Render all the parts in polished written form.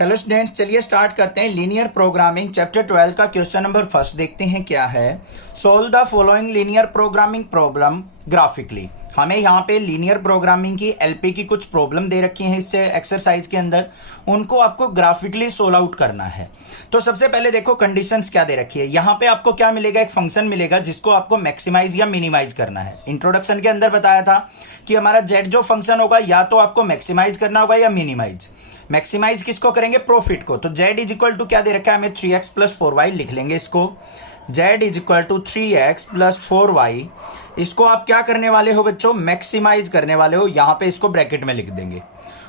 Hello students, चलिए start करते हैं। लीनियर प्रोग्रामिंग चैप्टर 12 का क्वेश्चन नंबर फर्स्ट देखते हैं क्या है। Solve the following linear programming problem graphically. हमें यहाँ पे लीनियर प्रोग्रामिंग की एलपी की कुछ प्रॉब्लम दे रखी हैं इससे एक्सरसाइज के अंदर, उनको आपको ग्राफिकली सोल्व आउट करना है। तो सबसे पहले देखो कंडीशंस क्या दे रखी है। यहाँ पे आपको क्या मिलेगा, एक फंक्शन मिलेगा जिसको आपको मैक्सिमाइज या मिनिमाइज करना है। इंट्रोडक्शन के अंदर बताया था कि हमारा जेड जो फंक्शन होगा या तो आपको मैक्सिमाइज करना होगा या मिनिमाइज। मैक्सिमाइज किसको करेंगे, प्रॉफिट को। तो z इज इक्वल टू क्या दे रखा है हमें, 3x प्लस 4y लिख लेंगे इसको। z is equal to 3x plus 4y, इसको आप क्या करने वाले हो बच्चों, मैक्सिमाइज करने वाले हो। यहां पे इसको ब्रैकेट में लिख देंगे।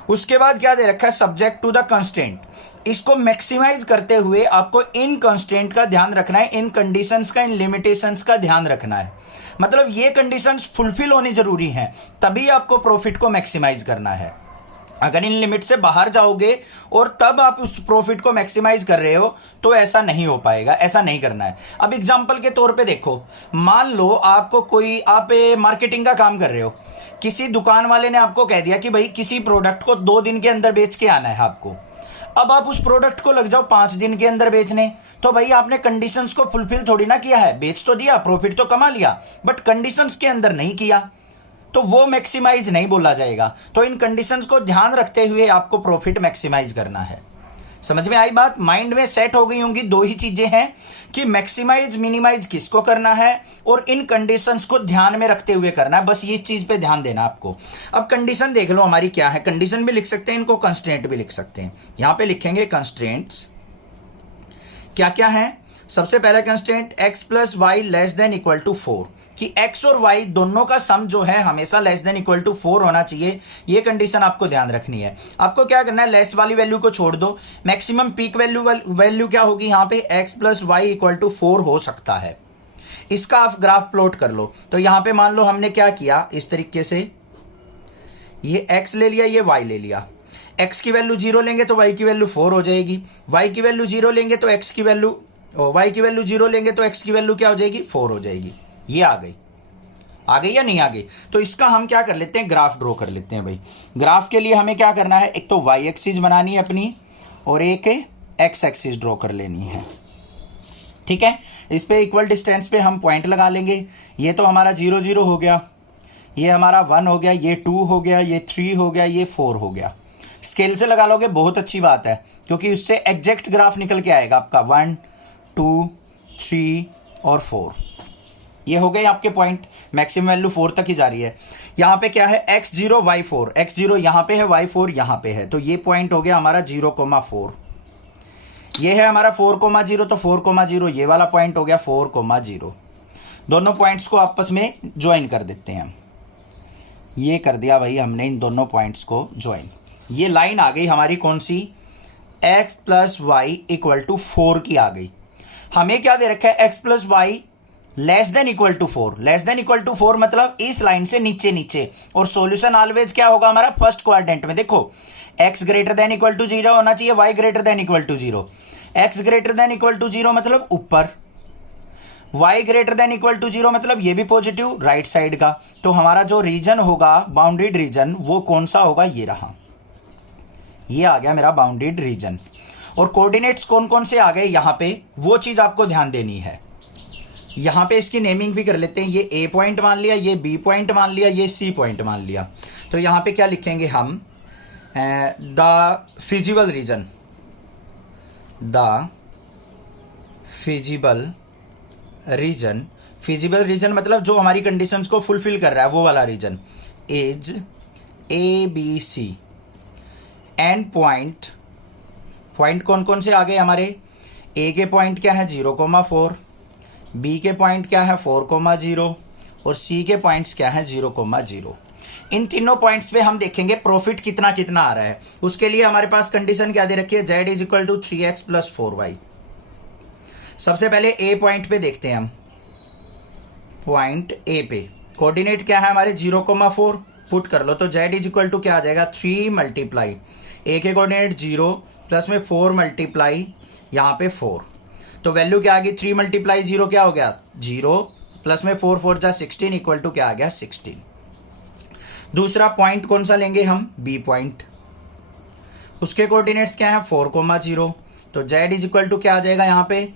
उसके बाद क्या दे रखा है, सब्जेक्ट टू द कंस्ट्रेंट। इसको मैक्सिमाइज करते हुए आपको इन कंस्ट्रेंट का ध्यान रखना है, इन कंडीशंस का, इन लिमिटेशंस का ध्यान रखना है। मतलब ये कंडीशंस फुलफिल होनी जरूरी हैं, तभी आपको प्रॉफिट को मैक्सिमाइज करना है। अगर इन लिमिट से बाहर जाओगे और तब आप उस प्रॉफिट को मैक्सिमाइज कर रहे हो तो ऐसा नहीं हो पाएगा, ऐसा नहीं करना है। अब एग्जांपल के तौर पे देखो, मान लो आपको कोई, आप मार्केटिंग का काम कर रहे हो, किसी दुकान वाले ने आपको कह दिया कि भाई किसी प्रोडक्ट को 2 दिन के अंदर बेच के आना है आपको। अब आप उस प्रोडक्ट को लग जाओ 5 दिन के अंदर बेचने, तो भाई आपने कंडीशंस को फुलफिल थोड़ी ना किया है। बेच तो दिया, प्रॉफिट तो कमा लिया, बट कंडीशंस के अंदर नहीं किया, तो वो मैक्सिमाइज नहीं बोला जाएगा। तो इन कंडीशंस को ध्यान रखते हुए आपको प्रॉफिट मैक्सिमाइज करना है। समझ में आई बात, माइंड में सेट हो गई होंगी। 2 ही चीजें हैं कि मैक्सिमाइज मिनिमाइज किसको करना है और इन कंडीशंस को ध्यान में रखते हुए करना है। बस ये चीज पे ध्यान देना आपको। अब कंडीशन देख लो हमारी क्या है। कंडीशन भी लिख सकते हैं, इनको कंस्ट्रेंट भी लिख सकते हैं। यहां पे लिखेंगे कंस्ट्रेंट्स क्या क्या है। सबसे पहला constraint x plus y less than equal to 4, कि x और y दोनों का सम जो है हमेशा लेस देन इक्वल टू 4 होना चाहिए। ये कंडीशन आपको ध्यान रखनी है। आपको क्या करना है, लेस वाली वैल्यू को छोड़ दो, मैक्सिमम पीक वैल्यू क्या होगी यहाँ पे, x plus y equal to 4 हो सकता है। इसका आप ग्राफ प्लॉट कर लो। तो यहां पे मान लो हमने क्या किया, इस तरीके से ये x ले लिया, ये y ले लिया। x की वैल्यू 0 लेंगे तो y की वैल्यू 4 हो जाएगी, y की वैल्यू 0 लेंगे तो x की वैल्यू, y की वैल्यू 0 लेंगे तो x की वैल्यू क्या हो जाएगी, 4 हो जाएगी। ये आ गई या नहीं आ गई। तो इसका हम क्या कर लेते हैं, ग्राफ ड्रॉ कर लेते हैं भाई। ग्राफ के लिए हमें क्या करना है, एक तो y एक्सिस बनानी है अपनी और एक x एक्सिस ड्रॉ कर लेनी है। ठीक है, इस पे इक्वल डिस्टेंस पे हम पॉइंट लगा लेंगे। ये तो हमारा 0 0 हो गया, ये हमारा 1 हो गया, ये 2 हो गया, ये 3 हो गया, ये 4 हो गया। स्केल से लगा लोगे बहुत अच्छी बात है, क्योंकि उससे एग्जैक्ट ग्राफ निकल के आएगा आपका 1 2 3 और 4। ये हो गए आपके पॉइंट, मैक्सिमम वैल्यू 4 तक ही जा रही है। यहां पे क्या है, x0 y4, x0 यहां पे है, y4 यहां पे है। तो ये पॉइंट हो गया हमारा 0,4। ये है हमारा 4,0, तो 4,0 ये वाला पॉइंट हो गया 4,0। दोनों पॉइंट्स को आपस में ज्वाइन कर देते हैं। ये कर दिया भाई हमने इन दोनों पॉइंट्स को ज्वाइन। ये लाइन आ गई हमारी कौन सी, x plus y equal to 4 की आ गई। हमें क्या दे रखा है, x plus y less than equal to 4। Less than equal to 4 मतलब इस लाइन से नीचे नीचे, और सॉल्यूशन ऑलवेज क्या होगा हमारा, फर्स्ट क्वाड्रेंट में। देखो x greater than equal to 0 होना चाहिए, y greater than equal to 0। x greater than equal to 0 मतलब ऊपर, y greater than equal to 0 मतलब ये भी पॉजिटिव राइट साइड का। तो हमारा जो रीजन होगा, बाउंडेड रीजन, वो कौन सा होगा, ये रहा। ये आ गया मेरा बाउंडेड रीजन। और कोऑर्डिनेट्स कौन कौन से आ गए यहां पे, वो चीज आपको ध्यान देनी है। यहां पे इसकी नेमिंग भी कर लेते हैं। ये ए पॉइंट मान लिया, ये बी पॉइंट मान लिया, ये सी पॉइंट मान लिया। तो यहां पे क्या लिखेंगे हम, the feasible region, the feasible region. Feasible reason मतलब जो हमारी कंडीशंस को फुलफिल कर रहा है, वो वाला region is A B C. And point, point कौन कौन से आ गए हमारे, ए के पॉइंट क्या है 0,4, बी के पॉइंट क्या है 4,0 और सी के पॉइंट्स क्या है 0,0। इन तीनों पॉइंट्स पे हम देखेंगे प्रॉफिट कितना कितना आ रहा है। उसके लिए हमारे पास कंडीशन क्या दे रखी है, z is equal to 3x plus 4y। सबसे पहले ए पॉइंट पे देखते हैं हम। पॉइंट ए पे कोऑर्डिनेट क्या है हमारे 0,4, पुट कर लो। तो z इज इक्वल टू क्या आ जाएगा, 3 मल्टीप्लाई ए के कोऑर्डिनेट 0 प्लस में 4 मल्टीप्लाई यहाँ पे 4। तो वैल्यू क्या आ गई, 3 मल्टीप्लाई 0 क्या हो गया 0, प्लस में 4 4 जा 16 इक्वल टू क्या आ गया 16। दूसरा पॉइंट कौन सा लेंगे हम, बी पॉइंट। उसके कोऑर्डिनेट्स क्या है 4,0, तो z इज इक्वल टू क्या आ जाएगा यहाँ पे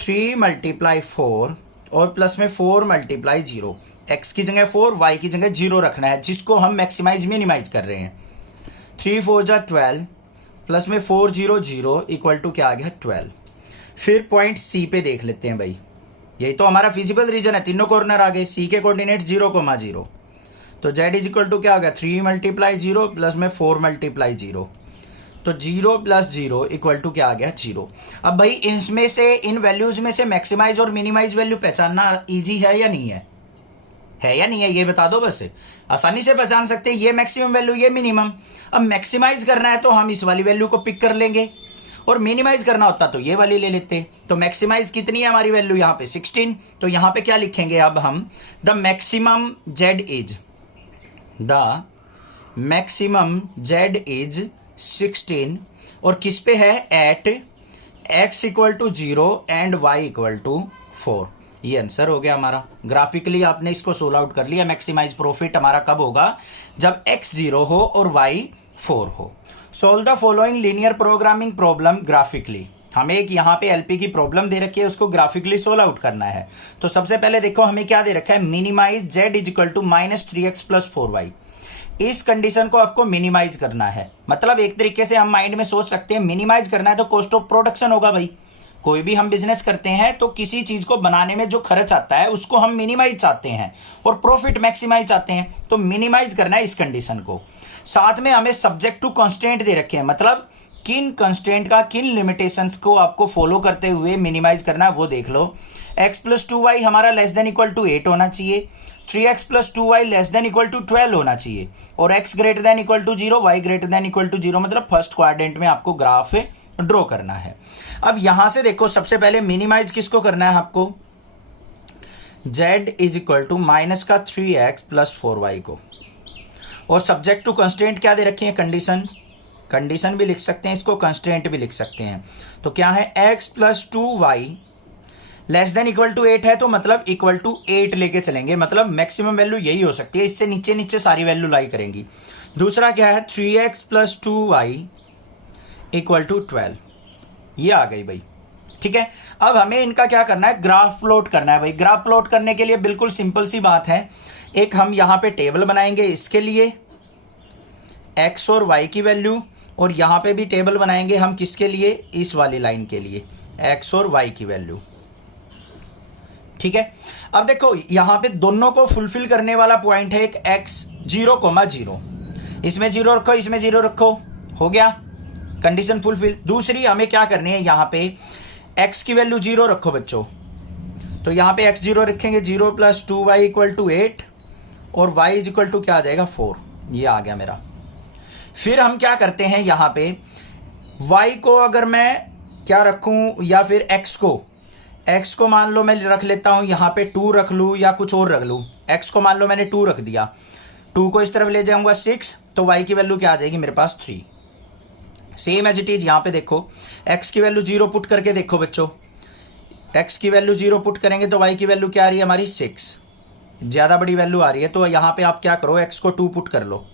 3 × 4 और प्लस में 4 × 0। x की जगह 4, y की जगह 0 रखना है, जिसको हम मैक्सिमाइज मिनिमाइज कर रहे हैं। 3 4 जा 12 प्लस में 4 0 0 इक्वल टू क्या आ गया 12। फिर पॉइंट सी पे देख लेते हैं भाई, यही तो हमारा फिजिबल रीजन है, तीनों कॉर्नर आ गए। सी के कोऑर्डिनेट 0,0, तो z इज इक्वल टू क्या हो गया 3 × 0 प्लस में 4 × 0, तो 0 + 0 इक्वल टू क्या आ गया 0। अब भाई इनमें से, इन वैल्यूज में से मैक्सिमाइज और मिनिमाइज वैल्यू पहचानना इजी है या नहीं है या नहीं है, ये बता दो। बस आसानी से पहचान सकते हैं, ये मैक्सिमम वैल्यू, ये मिनिमम। अब मैक्सिमाइज करना है तो हम इस वाली वैल्यू को पिक कर लेंगे, और मिनिमाइज करना होता तो ये वाली ले लेते। तो मैक्सिमाइज कितनी है हमारी वैल्यू यहाँ पे 16, तो यहाँ पे क्या लिखेंगे अब हम, द मैक्सिमम z इज 16, और किस पे है एट x = 0 एंड y = 4। ये आंसर हो गया हमारा। ग्राफिकली आपने इसको सोल्व आउट कर लिया। मैक्सिमाइज प्रॉफिट हमारा कब होगा, जब x 0 हो और y 4 हो। Solve the following linear programming problem graphically. हमें एक यहाँ पे एलपी की प्रॉब्लम दे रखी है, उसको ग्राफिकली सोल्व आउट करना है। तो सबसे पहले देखो हमें क्या दे रखा है, minimize z is equal to -3x + 4y। इस कंडीशन को आपको मिनिमाइज करना है। मतलब एक तरीके से हम माइंड में सोच सकते हैं, मिनिमाइज करना है तो कॉस्ट ऑफ प्रोडक्शन होगा भाई। कोई भी हम बिजनेस करते हैं तो किसी चीज को बनाने में जो खर्च आता है उसको हम मिनिमाइज चाहते हैं, और प्रॉफिट मैक्सिमाइज चाहते हैं, तो मिनिमाइज करना है इस कंडीशन को। साथ में हमें सब्जेक्ट टू कांस्टेंट दे रखे हैं, मतलब किन कांस्टेंट का, किन लिमिटेशंस को आपको फॉलो करते हुए मिनिमाइज करना है वो देख लो। x + 2y हमारा <= 8 होना चाहिए, 3x + 2y <= 12 होना चाहिए, और x > 0 y > 0, मतलब फर्स्ट क्वाड्रेंट में आपको ग्राफ ड्रॉ करना है। अब यहां से देखो, सबसे पहले मिनिमाइज किसको करना है आपको, z is equal to -3x + 4y को, और सब्जेक्ट टू कंस्ट्रेंट क्या दे रखी है, कंडीशन भी लिख सकते हैं इसको, कंस्ट्रेंट भी लिख सकते हैं। तो क्या है, x + 2y <= 8 है, तो मतलब =8 लेके चलेंगे, मतलब मैक्सिमम वैल्यू यही हो सकती है। इससे नीचे नीचे सारी वैल्यू लाई करेंगी। दूसरा क्या है, 3x + 2y = 12। ये आ गई भाई, ठीक है। अब हमें इनका क्या करना है, ग्राफ प्लॉट करना है भाई। ग्राफ प्लॉट करने के लिए बिल्कुल सिंपल सी बात है, एक हम यहां पे टेबल बनाएंगे इसके लिए, x और y की वैल्यू, और यहां पे भी टेबल बनाएंगे हम किसके लिए, इस वाली लाइन के लिए, x और y की वैल्यू, ठीक है। अब देखो यहां पे दोनों को फुलफिल करने वाला पॉइंट है एक x 0,0, इसमें 0 रखो, इसमें 0 रखो, हो गया कंडीशन फुलफिल। दूसरी हमें क्या करनी है, यहां पे x की वैल्यू 0 रखो बच्चों, तो यहां पे x 0 रखेंगे, 0 + 2y = 8, और y = क्या आ जाएगा 4। ये आ गया मेरा। फिर हम क्या करते हैं, यहां पे y को अगर मैं क्या रखूं, या फिर x को मान लो मैं रख लेता हूं यहां पे 2 रख लूं या कुछ और रख लूं। x को मान लो मैंने 2 रख दिया, 2 को इस तरफ ले जाऊंगा 6, तो y की वैल्यू क्या आ जाएगी मेरे पास 3। सेम एज इट इज यहां पे देखो, x की वैल्यू 0 पुट करके देखो बच्चों, x की वैल्यू 0 पुट करेंगे तो y की वैल्यू क्या आ रही है हमारी 6, ज्यादा बड़ी वैल्यू आ रही है। तो यहां पे आप क्या करो, x को 2 पुट कर लो,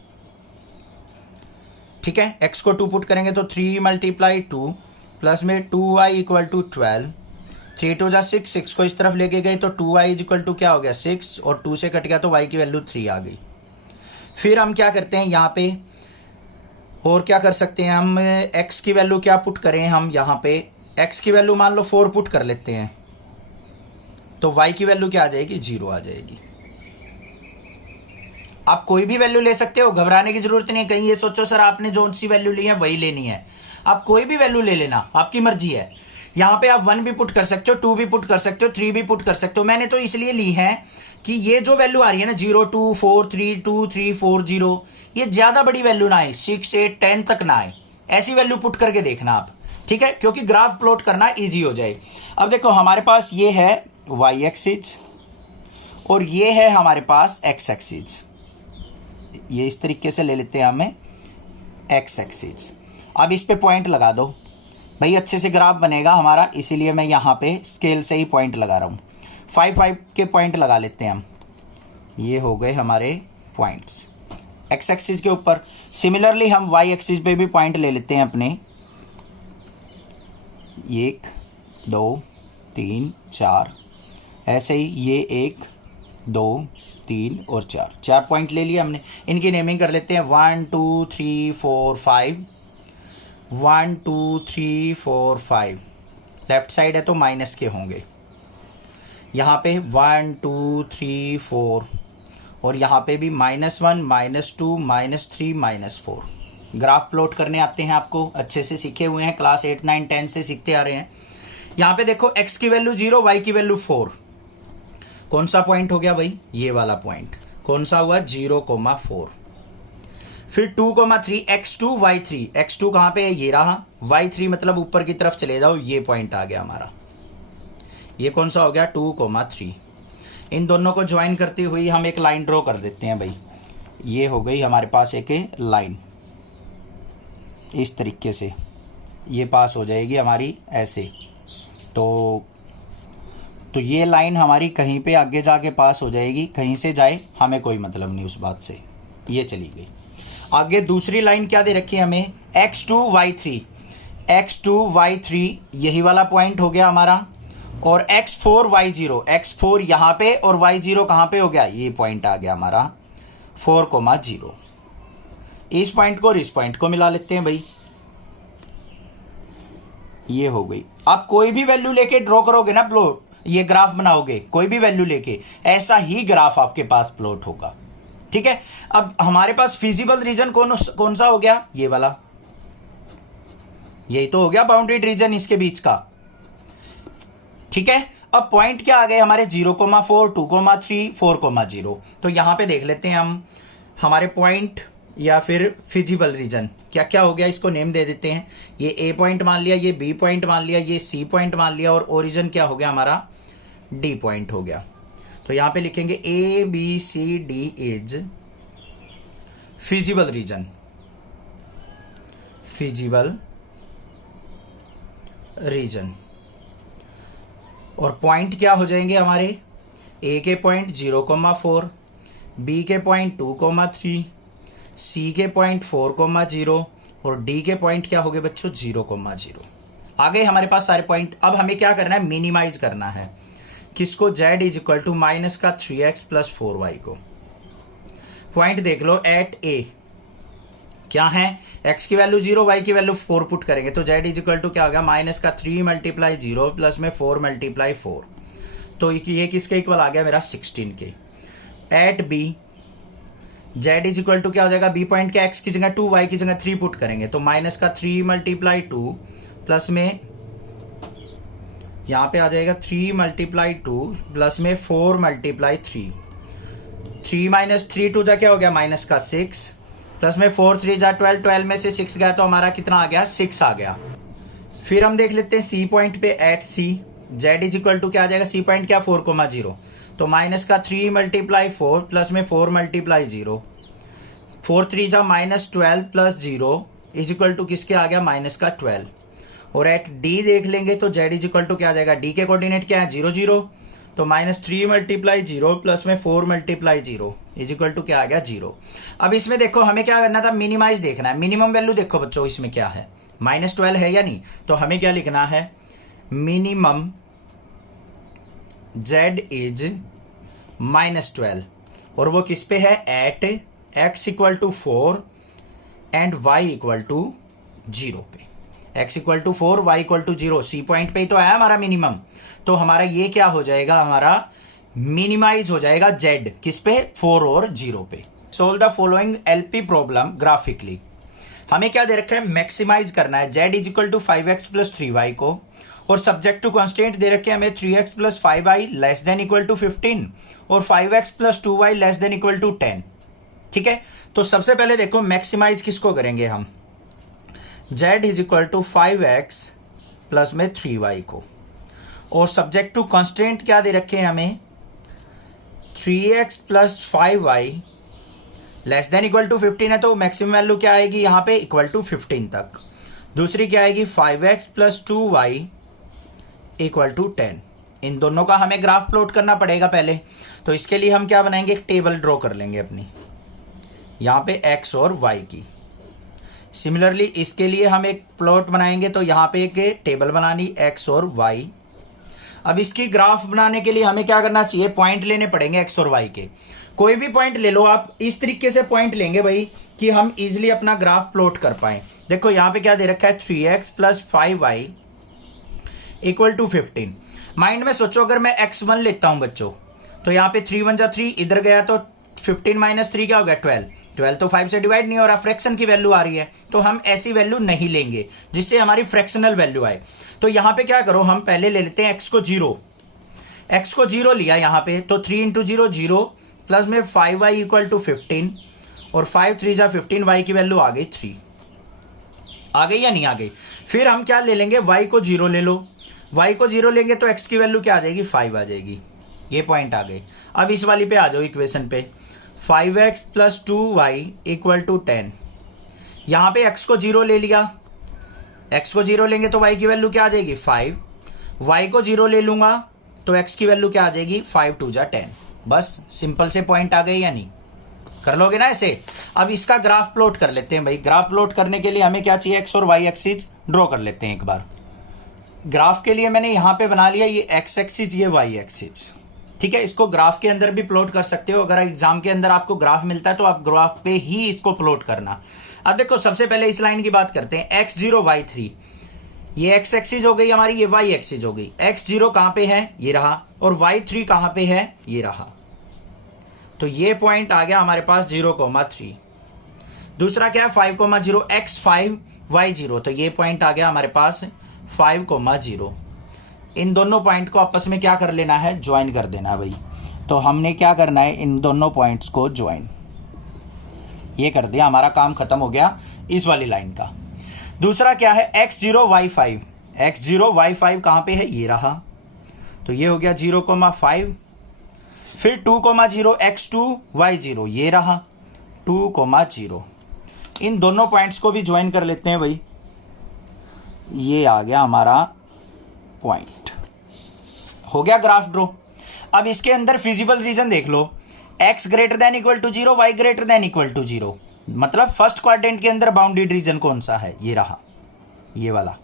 ठीक है। x को 2 पुट करेंगे तो 3 × 2 प्लस में 2y = 12, 3 2 जा 6, 6 को इस तरफ लेके गए तो 2y = क्या हो गया 6, और 2 से कट गया तो y की वैल्यू 3 आ गई। फिर हम क्या करते हैं यहाँ पे, और क्या कर सकते हैं हम, x की वैल्यू क्या पुट करें हम, यहाँ पे x की वैल्यू मान लो 4 पुट कर लेते हैं, तो y की वैल्यू क्या आ जाएगी 0 आ जाएगी। आप कोई भी वैल्यू ले सकते हो, घबराने की जरूरत नहीं है। कहीं ये सोचो सर आपने जो सी वैल्यू ली है वही लेनी है, आप कोई भी वैल्यू ले लेना, आपकी मर्जी है। यहां पे आप 1 भी पुट कर सकते हो, 2 भी पुट कर सकते हो, 3 भी पुट कर सकते हो। मैंने तो इसलिए ली है कि ये जो वैल्यू आ रही है ना 0 2 4 3 2 3 4 0, ये ज्यादा बड़ी वैल्यू ना आए, 6 8 10 तक ना आए, ऐसी वैल्यू पुट करके देखना आप, ठीक है, क्योंकि ग्राफ प्लॉट करना इजी हो जाए। अब देखो हमारे पास ये है y एक्सिस और ये है हमारे पास x एक्सिस, ये इस तरीके से ले लेते हैं हमें x एक्सिस। अब इस पे पॉइंट लगा दो भाई, अच्छे से ग्राफ बनेगा हमारा, इसीलिए मैं यहाँ पे स्केल से ही पॉइंट लगा रहा हूँ। 5 5 के पॉइंट लगा लेते हैं हम, ये हो गए हमारे पॉइंट्स। एक्स एक्सिस के ऊपर। सिमिलरली हम वाई एक्सिस पे भी पॉइंट ले लेते हैं अपने, 1 2 3 4, ऐसे ही ये 1 2 3 और 4 पॉइंट ले लिए हमने। इनकी नेमिंग कर लेते हैं 1 2 3 4 5, 1 2 3 4 5। लेफ्ट साइड है तो माइनस के होंगे। यहाँ पे 1 2 3 4 और यहाँ पे भी -1 -2 -3 -4। ग्राफ प्लॉट करने आते हैं, आपको अच्छे से सीखे हुए हैं, क्लास 8 9 10 से सीखते आ रहे हैं। यहाँ पे देखो x की वैल्यू 0, y की वैल्यू 4। कौन सा पॉइंट हो गया भाई? ये वाला पॉइंट। कौन सा हुआ? 0,4। फिर 2,3 x2 y3। x2 कहां पे है? ये रहा। y3 मतलब ऊपर की तरफ चले जाओ, ये पॉइंट आ गया हमारा। ये कौन सा हो गया? 2,3। इन दोनों को ज्वाइन करती हुई हम एक लाइन ड्रॉ कर देते हैं भाई। ये हो गई हमारे पास एक लाइन, इस तरीके से ये पास हो जाएगी हमारी ऐसे। तो ये लाइन हमारी कहीं पे आगे जाके पास हो जाएगी, कहीं से जाए हमें कोई मतलब नहीं उस बात से। ये चली गई। आगे दूसरी लाइन क्या दे रखी है हमें? x2 y3। x2 y3 यही वाला पॉइंट हो गया हमारा, और x4 y0। x4 यहां पे और y0 कहां पे हो गया? ये पॉइंट आ गया हमारा 4,0। इस पॉइंट को और इस पॉइंट को मिला लेते हैं भाई। ये हो गई। आप कोई भी वैल्यू लेके ड्रॉ करोगे ना प्लॉट, ये ग्राफ बनाओगे कोई भी वैल्यू लेके, ऐसा ही ग्राफ आपके पास प्लॉट होगा। ठीक है। अब हमारे पास फिजिबल रीजन कौन सा हो गया? ये वाला। यही तो हो गया बाउंड्री रीजन इसके बीच का। ठीक है। अब पॉइंट क्या आ गए हमारे? 0,4 2,3 4,0। तो यहां पे देख लेते हैं हम हमारे पॉइंट या फिर फिजिबल रीजन क्या क्या हो गया, इसको नेम दे देते हैं। ये ए पॉइंट मान लिया, ये बी पॉइंट मान लिया, ये सी पॉइंट मान लिया, और ओरिजिन क्या हो गया हमारा? डी पॉइंट हो गया। तो यहां पे लिखेंगे A B C D is feasible region. Feasible region. और पॉइंट क्या हो जाएंगे हमारे? ए के पॉइंट 0,4, बी के पॉइंट 2,3, सी के पॉइंट 4,0 और डी के पॉइंट क्या हो गए बच्चों? 0,0। आ गए हमारे पास सारे पॉइंट। अब हमें क्या करना है? मिनिमाइज करना है। किसको? z is equal to minus का 3x प्लस 4y को। पॉइंट देख लो एट ए क्या है? x की वैल्यू 0, y की वैल्यू 4 पुट करेंगे तो z इज इक्वल टू क्या होगा? माइनस का 3 मल्टीप्लाई 0 प्लस में 4 मल्टीप्लाई 4। तो ये किसके इक्वल आ गया मेरा? 16 के। At b z is equal to क्या हो जाएगा? b पॉइंट के x की जगह 2, y की जगह 3 पुट करेंगे तो माइनस का 3 मल्टीप्लाई 2 प्लस में यहां पे आ जाएगा 3 मल्टीप्लाई 2 प्लस में 4 मल्टीप्लाई 3। 3 माइनस 3 2 जा क्या हो गया? माइनस का 6 प्लस में 4 3 जा 12, 12 में से 6 गया तो हमारा कितना आ गया? 6 आ गया। फिर हम देख लेते हैं सी पॉइंट पे at C z is equal to क्या आ जाएगा? सी पॉइंट क्या? 4,0 तो माइनस का 3 मल्टीप्लाई 4 प्लस में 4 मल्टीप्लाई 0, 4 3 जा minus 12 plus 0 is equal to किसके आ गया? माइनस का 12। और एट डी देख लेंगे तो z इज इक्वल टू क्या आ जाएगा? डी के कोऑर्डिनेट क्या है? 0 0, तो माइनस 3 मल्टीप्लाई 0 प्लस में 4 मल्टीप्लाई 0 इज इक्वल टू क्या आ गया? 0। अब इसमें देखो हमें क्या करना था? मिनिमाइज देखना है। मिनिमम वैल्यू देखो बच्चों इसमें क्या है? -12 है या नहीं? तो हमें क्या लिखना है? मिनिमम z इज -12 और वो किस पे है? At x equal to 4 and y equal to 0 पे। x equal to 4 y equal to 0 C point पे ही तो आया हमारा मिनिमम। तो हमारा ये क्या हो जाएगा? हमारा मिनिमाइज हो जाएगा z किस पे? 4 और 0 पे। Solve the following LP problem graphically. हमें क्या दे रखा है? मैक्सिमाइज करना है z is equal to 5x plus 3y को, और सब्जेक्ट टू कॉन्स्टेंट दे रखे हमें 3x plus 5y less than equal to 15 और 5x plus 2y less than equal to 10। ठीक है। तो सबसे पहले देखो मैक्सिमाइज किसको करेंगे हम? z is equal to 5x plus में 3y को, और सब्जेक्ट टू कॉन्स्टेंट क्या दे रखे हैं हमें? 3x plus 5y less than equal to 15 है तो मैक्सिमम वैल्यू क्या आएगी यहां पे? इक्वल टू 15 तक। दूसरी क्या आएगी? 5x plus 2y equal to 10। इन दोनों का हमें ग्राफ प्लॉट करना पड़ेगा पहले, तो इसके लिए हम क्या बनाएंगे? एक टेबल ड्रॉ कर लेंगे अपनी। यहाँ पे x और y की। सिमिलरली इसके लिए हम एक प्लॉट बनाएंगे, तो यहाँ पे एक टेबल बनानी x और y। अब इसकी ग्राफ बनाने के लिए हमें क्या करना चाहिए, पॉइंट लेने पड़ेंगे x और y के। कोई भी पॉइंट ले लो आप, इस तरीके से पॉइंट लेंगे भाई कि हम इजिली अपना ग्राफ प्लॉट कर पाए। देखो यहाँ पे क्या दे रखा है, 3x plus 5y equal to 15। Mind में सोचो, अगर मैं x1 लेता हूं बच्चों, तो यहाँ पे 3 1 जा 3, इधर गया तो 15 माइनस 3 क्या हो गया, 12। 12 तो 5 से डिवाइड नहीं हो रहा, फ्रैक्शन की वैल्यू आ रही है, तो हम ऐसी वैल्यू नहीं लेंगे जिससे हमारी फ्रैक्शनल वैल्यू आए। तो यहाँ पे क्या करो, हम पहले ले लेते हैं x को 0। x को 0 लिया यहाँ पे, तो 3 इंटू 0 0 प्लस में 5y इक्वल टू 15, और 5 3 जा 15, y की वैल्यू आ गई 3। आ गई या नहीं आ गई? फिर हम क्या ले लेंगे, y को 0 ले लो। y को 0 लेंगे तो x की वैल्यू क्या आ जाएगी, 5 आ जाएगी। ये पॉइंट आ गए। अब इस वाली पे आ जाओ, इक्वेशन पे। 5x plus 2y equal to 10। यहां पे x को 0 ले लिया, x को 0 लेंगे तो y की वैल्यू क्या आ जाएगी, 5। y को 0 ले लूंगा तो x की वैल्यू क्या आ जाएगी, 5 2 जा 10। बस सिंपल से पॉइंट आ गए या नहीं? कर लोगे ना ऐसे। अब इसका ग्राफ प्लॉट कर लेते हैं भाई। ग्राफ प्लॉट करने के लिए हमें क्या चाहिए, x और y एक्सिस ड्रॉ कर लेते हैं एक बार। ग्राफ के लिए मैंने यहां पे बना लिया ये x एक्सिस, ये y एक्सिस। ठीक है, इसको ग्राफ के अंदर भी प्लॉट कर सकते हो। अगर एग्जाम के अंदर आपको ग्राफ मिलता है तो आप ग्राफ पे ही इसको प्लॉट करना। अब देखो, सबसे पहले इस लाइन की बात करते हैं, x0 y3। ये x एक्सिस हो गई हमारी, ये y एक्सिस हो गई। x0 कहां पे है, ये रहा, और y3 कहां पे है, ये रहा। तो ये पॉइंट आ गया हमारे पास 0,3। दूसरा क्या है, 5,0 x5 y0, तो ये पॉइंट आ गया हमारे पास 5,0। इन दोनों पॉइंट को आपस में क्या कर लेना है, ज्वाइन कर देना भाई। तो हमने क्या करना है, इन दोनों पॉइंट्स को ज्वाइन, ये कर दिया, हमारा काम खत्म हो गया इस वाली लाइन का। दूसरा क्या है, x0 y5। x0 y5 कहां पे है, ये रहा, तो ये हो गया 0,5। फिर 2,0 x2 y0, ये रहा 2,0। इन दोनों पॉइंट्स को भी ज्वाइन कर लेते हैं भाई। ये आ गया हमारा पॉइंट, हो गया ग्राफ ड्रॉ। अब इसके अंदर फिजिबल रीजन देख लो, x greater than equal to 0, y greater than equal to 0। मतलब फर्स्ट क्वाड्रेंट के अंदर बाउंडेड रीजन कौन सा है, ये रहा, ये वाला।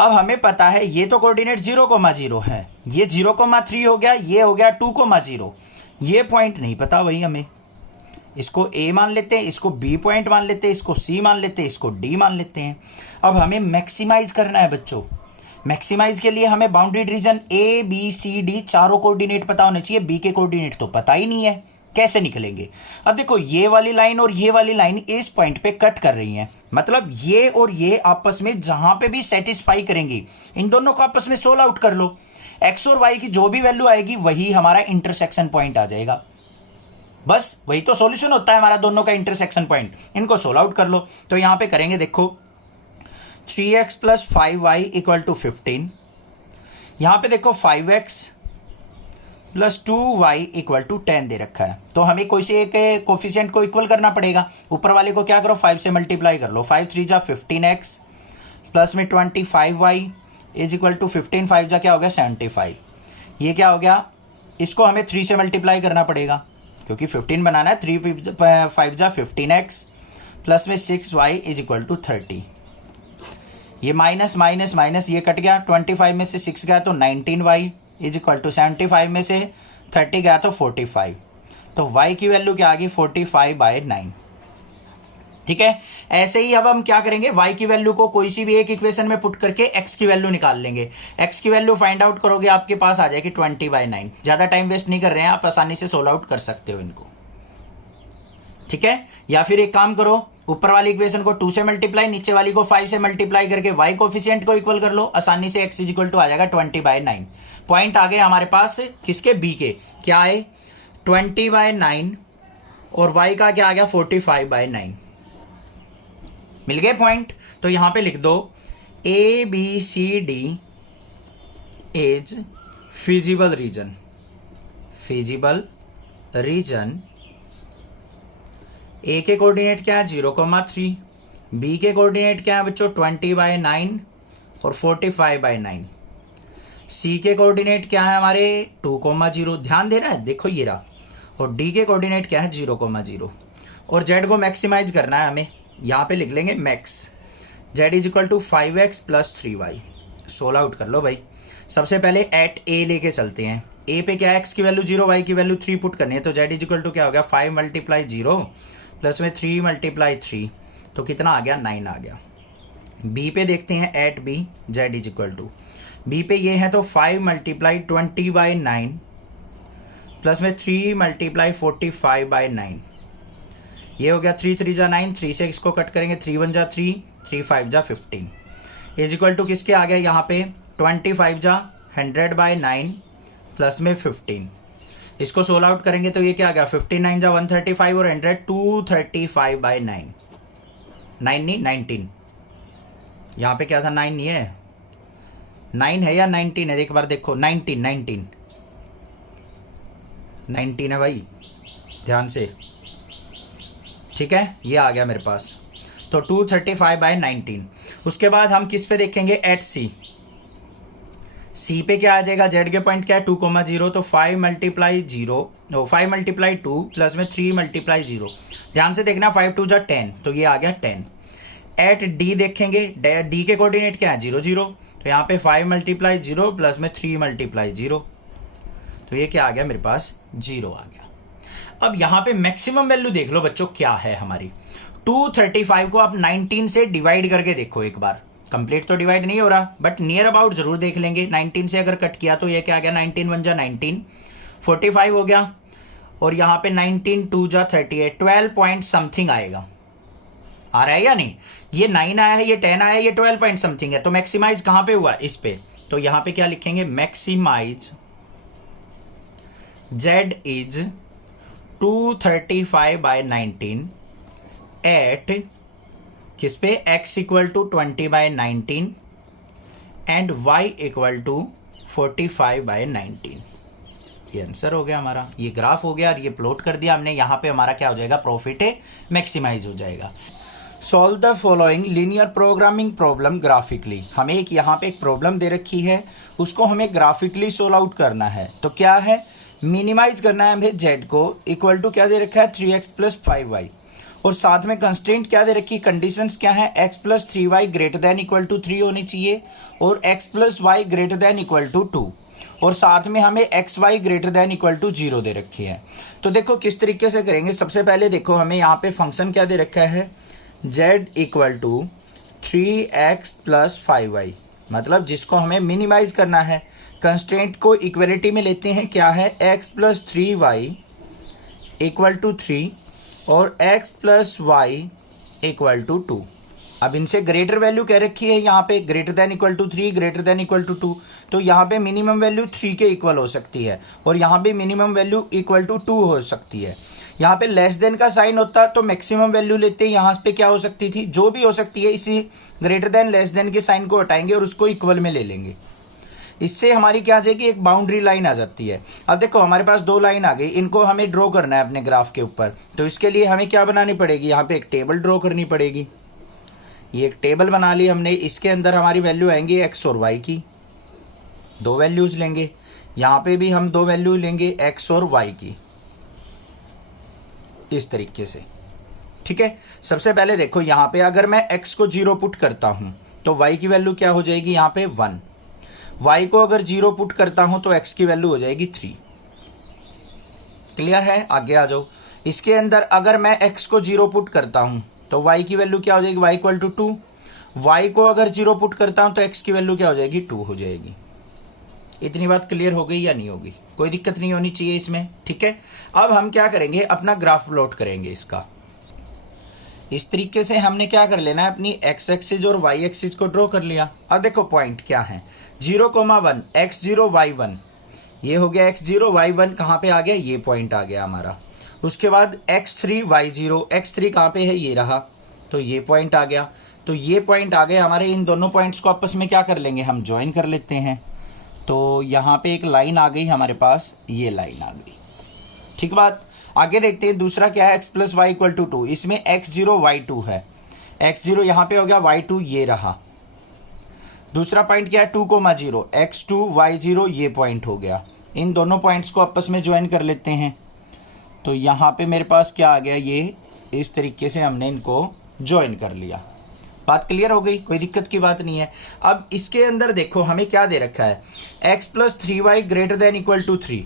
अब हमें पता है ये तो कोऑर्डिनेट 0,0 है, ये 0,3 हो गया, ये हो गया 2,0। ये पॉइंट नहीं पता भाई हमें, इसको A मान लेते हैं, इसको B पॉइंट मान लेते हैं, इसको C मान लेते हैं, इसको D मान लेते हैं। अब हमें मैक्सिमाइज करना है बच्चों। मैक्सिमाइज के लिए हमें bounded reason A B C D चारों कोऑर्डिनेट पता होने चाहिए, B के कोऑर्डिनेट तो पता ही नहीं है, कैसे निकलेंगे? अब देखो, ये वाली लाइन और ये वाली लाइन इस पॉइंट पे कट कर रही हैं, मतलब ये और ये आपस में जहां पे भी सेटिस्फाई करेंगी, इन दोनों को आपस में सोल्व आउट कर लो। x और y की जो भी वैल्यू आएगी वही हमारा इंटरसेक्शन पॉइंट आ जाएगा। बस वही तो सॉल्यूशन होता है हमारा, दोनों का इंटरसेक्शन पॉइंट। इनको सोल्व आउट कर लो। तो यहां पे करेंगे, देखो 3x plus 5y equal to 15। यहां पे देखो 5x plus 2y equal to 10 दे रखा है, तो हमें कोई से एक कोफिशिएंट को इक्वल करना पड़ेगा। ऊपर वाले को क्या करो, 5 से मल्टीप्लाई कर लो। 5 3 जा 15x प्लस में 25y इज इक्वल टू 15 5 जा क्या हो गया, 75। ये क्या हो गया, इसको हमें 3 से मल्टीप्लाई करना पड़ेगा क्योंकि 15 बनाना है। 3 5 जा 15x प्लस में 6y इज इक्वल टू 30। ये माइनस माइनस माइनस ये कट गया, 25 में से 6 गया तो 19y इज इक्वल टू 75 में से 30 गया तो 45। तो y की वैल्यू क्या आ गई, 45/9। ठीक है, ऐसे ही अब हम क्या करेंगे, y की वैल्यू को कोई सी भी एक इक्वेशन में पुट करके x की वैल्यू निकाल लेंगे। x की वैल्यू फाइंड आउट करोगे, आपके पास आ जाएगी 20/9। ज्यादा टाइम वेस्ट नहीं कर रहे हैं, आप आसानी से सोल्व आउट कर सकते हो इनको। ठीक है, या फिर एक काम करो, ऊपर वाली इक्वेशन को 2 से मल्टीप्लाई, नीचे वाली को 5 से मल्टीप्लाई करके y कोफिशिएंट को इक्वल कर लो, आसानी से x इज इक्वल टू आ जाएगा 20/9। पॉइंट आ गए हमारे पास किसके, b के। क्या है, 20/9 और y का क्या आ गया, 45/9। मिल गए पॉइंट। तो यहां पे लिख दो ABCD is feasible region. Feasible reason, A के कोऑर्डिनेट क्या है, 0,3। B के कोऑर्डिनेट क्या है बच्चों, 20/9 और 45/9। C के कोऑर्डिनेट क्या है हमारे, 2,0। ध्यान देना है, देखो ये रहा। और डी के कोऑर्डिनेट क्या है 0,0 और जेड को मैक्सिमाइज करना है हमें। यहाँ पे लिख लेंगे max z is equal to 5x plus 3y। Solve out कर लो भाई। सबसे पहले एट ए लेके चलते हैं। ए पे क्या है x की वैल्यू 0 y की वैल्यू 3 पुट करनी है, तो जेड इज इक्वल टू क्या हो गया 5 मल्टीप्लाई 0 प्लस में 3 मल्टीप्लाई 3, तो कितना आ गया 9 आ गया। बी पे देखते हैं at B z is equal to, B पे ये है तो 5 मल्टीप्लाई 20/9 प्लस में 3 मल्टीप्लाई 45/9, ये हो गया 3 3 जा 9, 3 से इसको कट करेंगे 3 1 जा 3, 3 5 जा 15 इज इक्वल टू किसके आ गया यहाँ पे 25 जा 100/9 प्लस में 15। इसको सोल्व आउट करेंगे तो ये क्या आ गया 59 जा 135 और 100 235/9, 9 नहीं 19, यहाँ पे क्या था 9 नहीं है, 9 है या 19 है, एक बार देखो 19 है भाई, ध्यान से, ठीक है। ये आ गया मेरे पास, तो 235/19। उसके बाद हम किस पे देखेंगे एट सी, सी पे क्या आ जाएगा जेड के पॉइंट क्या है 2,0, तो 5 मल्टीप्लाई 2 प्लस में 3 मल्टीप्लाई 0, ध्यान से देखना 5 2 जा 10, तो ये आ गया 10। एट डी देखेंगे, डी के कोऑर्डिनेट क्या है 0 0, तो यहाँ पे 5 मल्टीप्लाई 0 प्लस में 3 मल्टीप्लाई 0, तो ये क्या आ गया मेरे पास 0 आ गया। अब यहाँ पे मैक्सिमम वैल्यू देख लो बच्चों क्या है हमारी, 235 को आप 19 से डिवाइड करके देखो एक बार, कंप्लीट तो डिवाइड नहीं हो रहा बट नियर अबाउट जरूर देख लेंगे। 19 से अगर कट किया तो ये क्या आ गया 19 1 जा 19, 45 हो गया, और यहाँ पे 19 2 जा 38, 12 पॉइंट समथिंग आएगा, आ रहा है या नहीं। ये 9 आया है, ये 10 आया है, ये 12 पॉइंट समथिंग है, तो मैक्सिमाइज कहां पे हुआ इस पे, तो यहां पे क्या लिखेंगे मैक्सिमाइज z इज 235/19 एट किस पे x equal to 20/19 and y equal to 45/19। ये आंसर हो गया हमारा, ये ग्राफ हो गया और ये प्लॉट कर दिया हमने। यहां पे हमारा क्या हो जाएगा प्रॉफिट है मैक्सिमाइज हो जाएगा। Solve the following linear programming problem graphically. हमें एक यहाँ पे एक प्रॉब्लम दे रखी है, उसको हमें ग्राफिकली सोल्व आउट करना है। तो क्या है मिनिमाइज करना है हमें z को, इक्वल टू क्या दे रखा है 3x प्लस 5y, और साथ में कंस्ट्रेंट क्या दे रखी है, कंडीशंस क्या है x plus 3y greater than equal to 3 होनी चाहिए और x plus y greater than equal to 2, और साथ में हमें x y greater than equal to 0 दे रखी है। तो देखो किस तरीके से करेंगे। सबसे पहले देखो हमें यहाँ पे फंक्शन क्या दे रखा है z equal to 3x plus 5y, मतलब जिसको हमें मिनिमाइज करना है। कंस्ट्रेंट को इक्वलिटी में लेते हैं, क्या है x plus 3y equal to 3 और x plus y equal to 2। अब इनसे ग्रेटर वैल्यू कह रखी है यहाँ पे greater than equal to 3 greater than equal to 2, तो यहाँ पे मिनिमम वैल्यू 3 के इक्वल हो सकती है और यहाँ पे मिनिमम वैल्यू इक्वल टू 2 हो सकती है। यहाँ पे लेस देन का साइन होता तो मैक्सिमम वैल्यू लेते, यहाँ पे क्या हो सकती थी जो भी हो सकती है, इसी ग्रेटर देन लेस देन के साइन को हटाएंगे और उसको इक्वल में ले लेंगे। इससे हमारी क्या आ जाएगी एक बाउंड्री लाइन आ जाती है। अब देखो हमारे पास दो लाइन आ गई, इनको हमें ड्रॉ करना है अपने ग्राफ के ऊपर। तो इसके लिए हमें क्या बनानी पड़ेगी, यहाँ पे एक टेबल ड्रॉ करनी पड़ेगी। ये एक टेबल बना ली हमने, इसके अंदर हमारी वैल्यू आएंगी एक्स और वाई की, दो वैल्यूज लेंगे। यहाँ पे भी हम दो वैल्यू लेंगे एक्स और वाई की, इस तरीके से, ठीक है। सबसे पहले देखो यहाँ पे अगर मैं x को 0 पुट करता हूं तो y की वैल्यू क्या हो जाएगी यहाँ पे 1, y को अगर 0 पुट करता हूं तो x की वैल्यू हो जाएगी 3। क्लियर है, आगे आ जाओ। इसके अंदर अगर मैं x को 0 पुट करता हूं तो y की वैल्यू क्या हो जाएगी, y इक्वल टू 2। y को अगर 0 पुट करता हूं तो x की वैल्यू क्या हो जाएगी 2 हो जाएगी। इतनी बात क्लियर हो गई या नहीं होगी, कोई दिक्कत नहीं होनी चाहिए इसमें, ठीक है। अब हम क्या करेंगे अपना ग्राफ प्लॉट करेंगे इसका। इस तरीके से हमने क्या कर लेना है, अपनी x एक्सिस और y एक्सिस को ड्रॉ कर लिया। अब देखो पॉइंट क्या है 0,1 x0 y1, ये हो गया x0 y1, कहाँ पे आ गया, ये पॉइंट आ गया हमारा। उसके बाद x3 y0, x3 कहाँ पे है, ये रहा, तो ये पॉइंट आ गया। तो ये पॉइंट आ गए हमारे। इन दोनों पॉइंट्स को आपस में क्या कर लेंगे, हम ज्वाइन कर लेते हैं। तो यहाँ पे एक लाइन आ गई हमारे पास, ये लाइन आ गई, ठीक बात। आगे देखते हैं दूसरा क्या है, x plus y equal to 2, इसमें x0 y2 है, x0 यहाँ पे हो गया, y2 ये रहा। दूसरा पॉइंट क्या है 2,0, x2 y0 ये पॉइंट हो गया। इन दोनों पॉइंट्स को आपस में ज्वाइन कर लेते हैं। तो यहाँ पे मेरे पास क्या आ गया, ये इस तरीके से हमने इनको ज्वाइन कर लिया। बात क्लियर हो गई, कोई दिक्कत की बात नहीं है। अब इसके अंदर देखो हमें क्या दे रखा है, x plus 3y greater than equal to 3।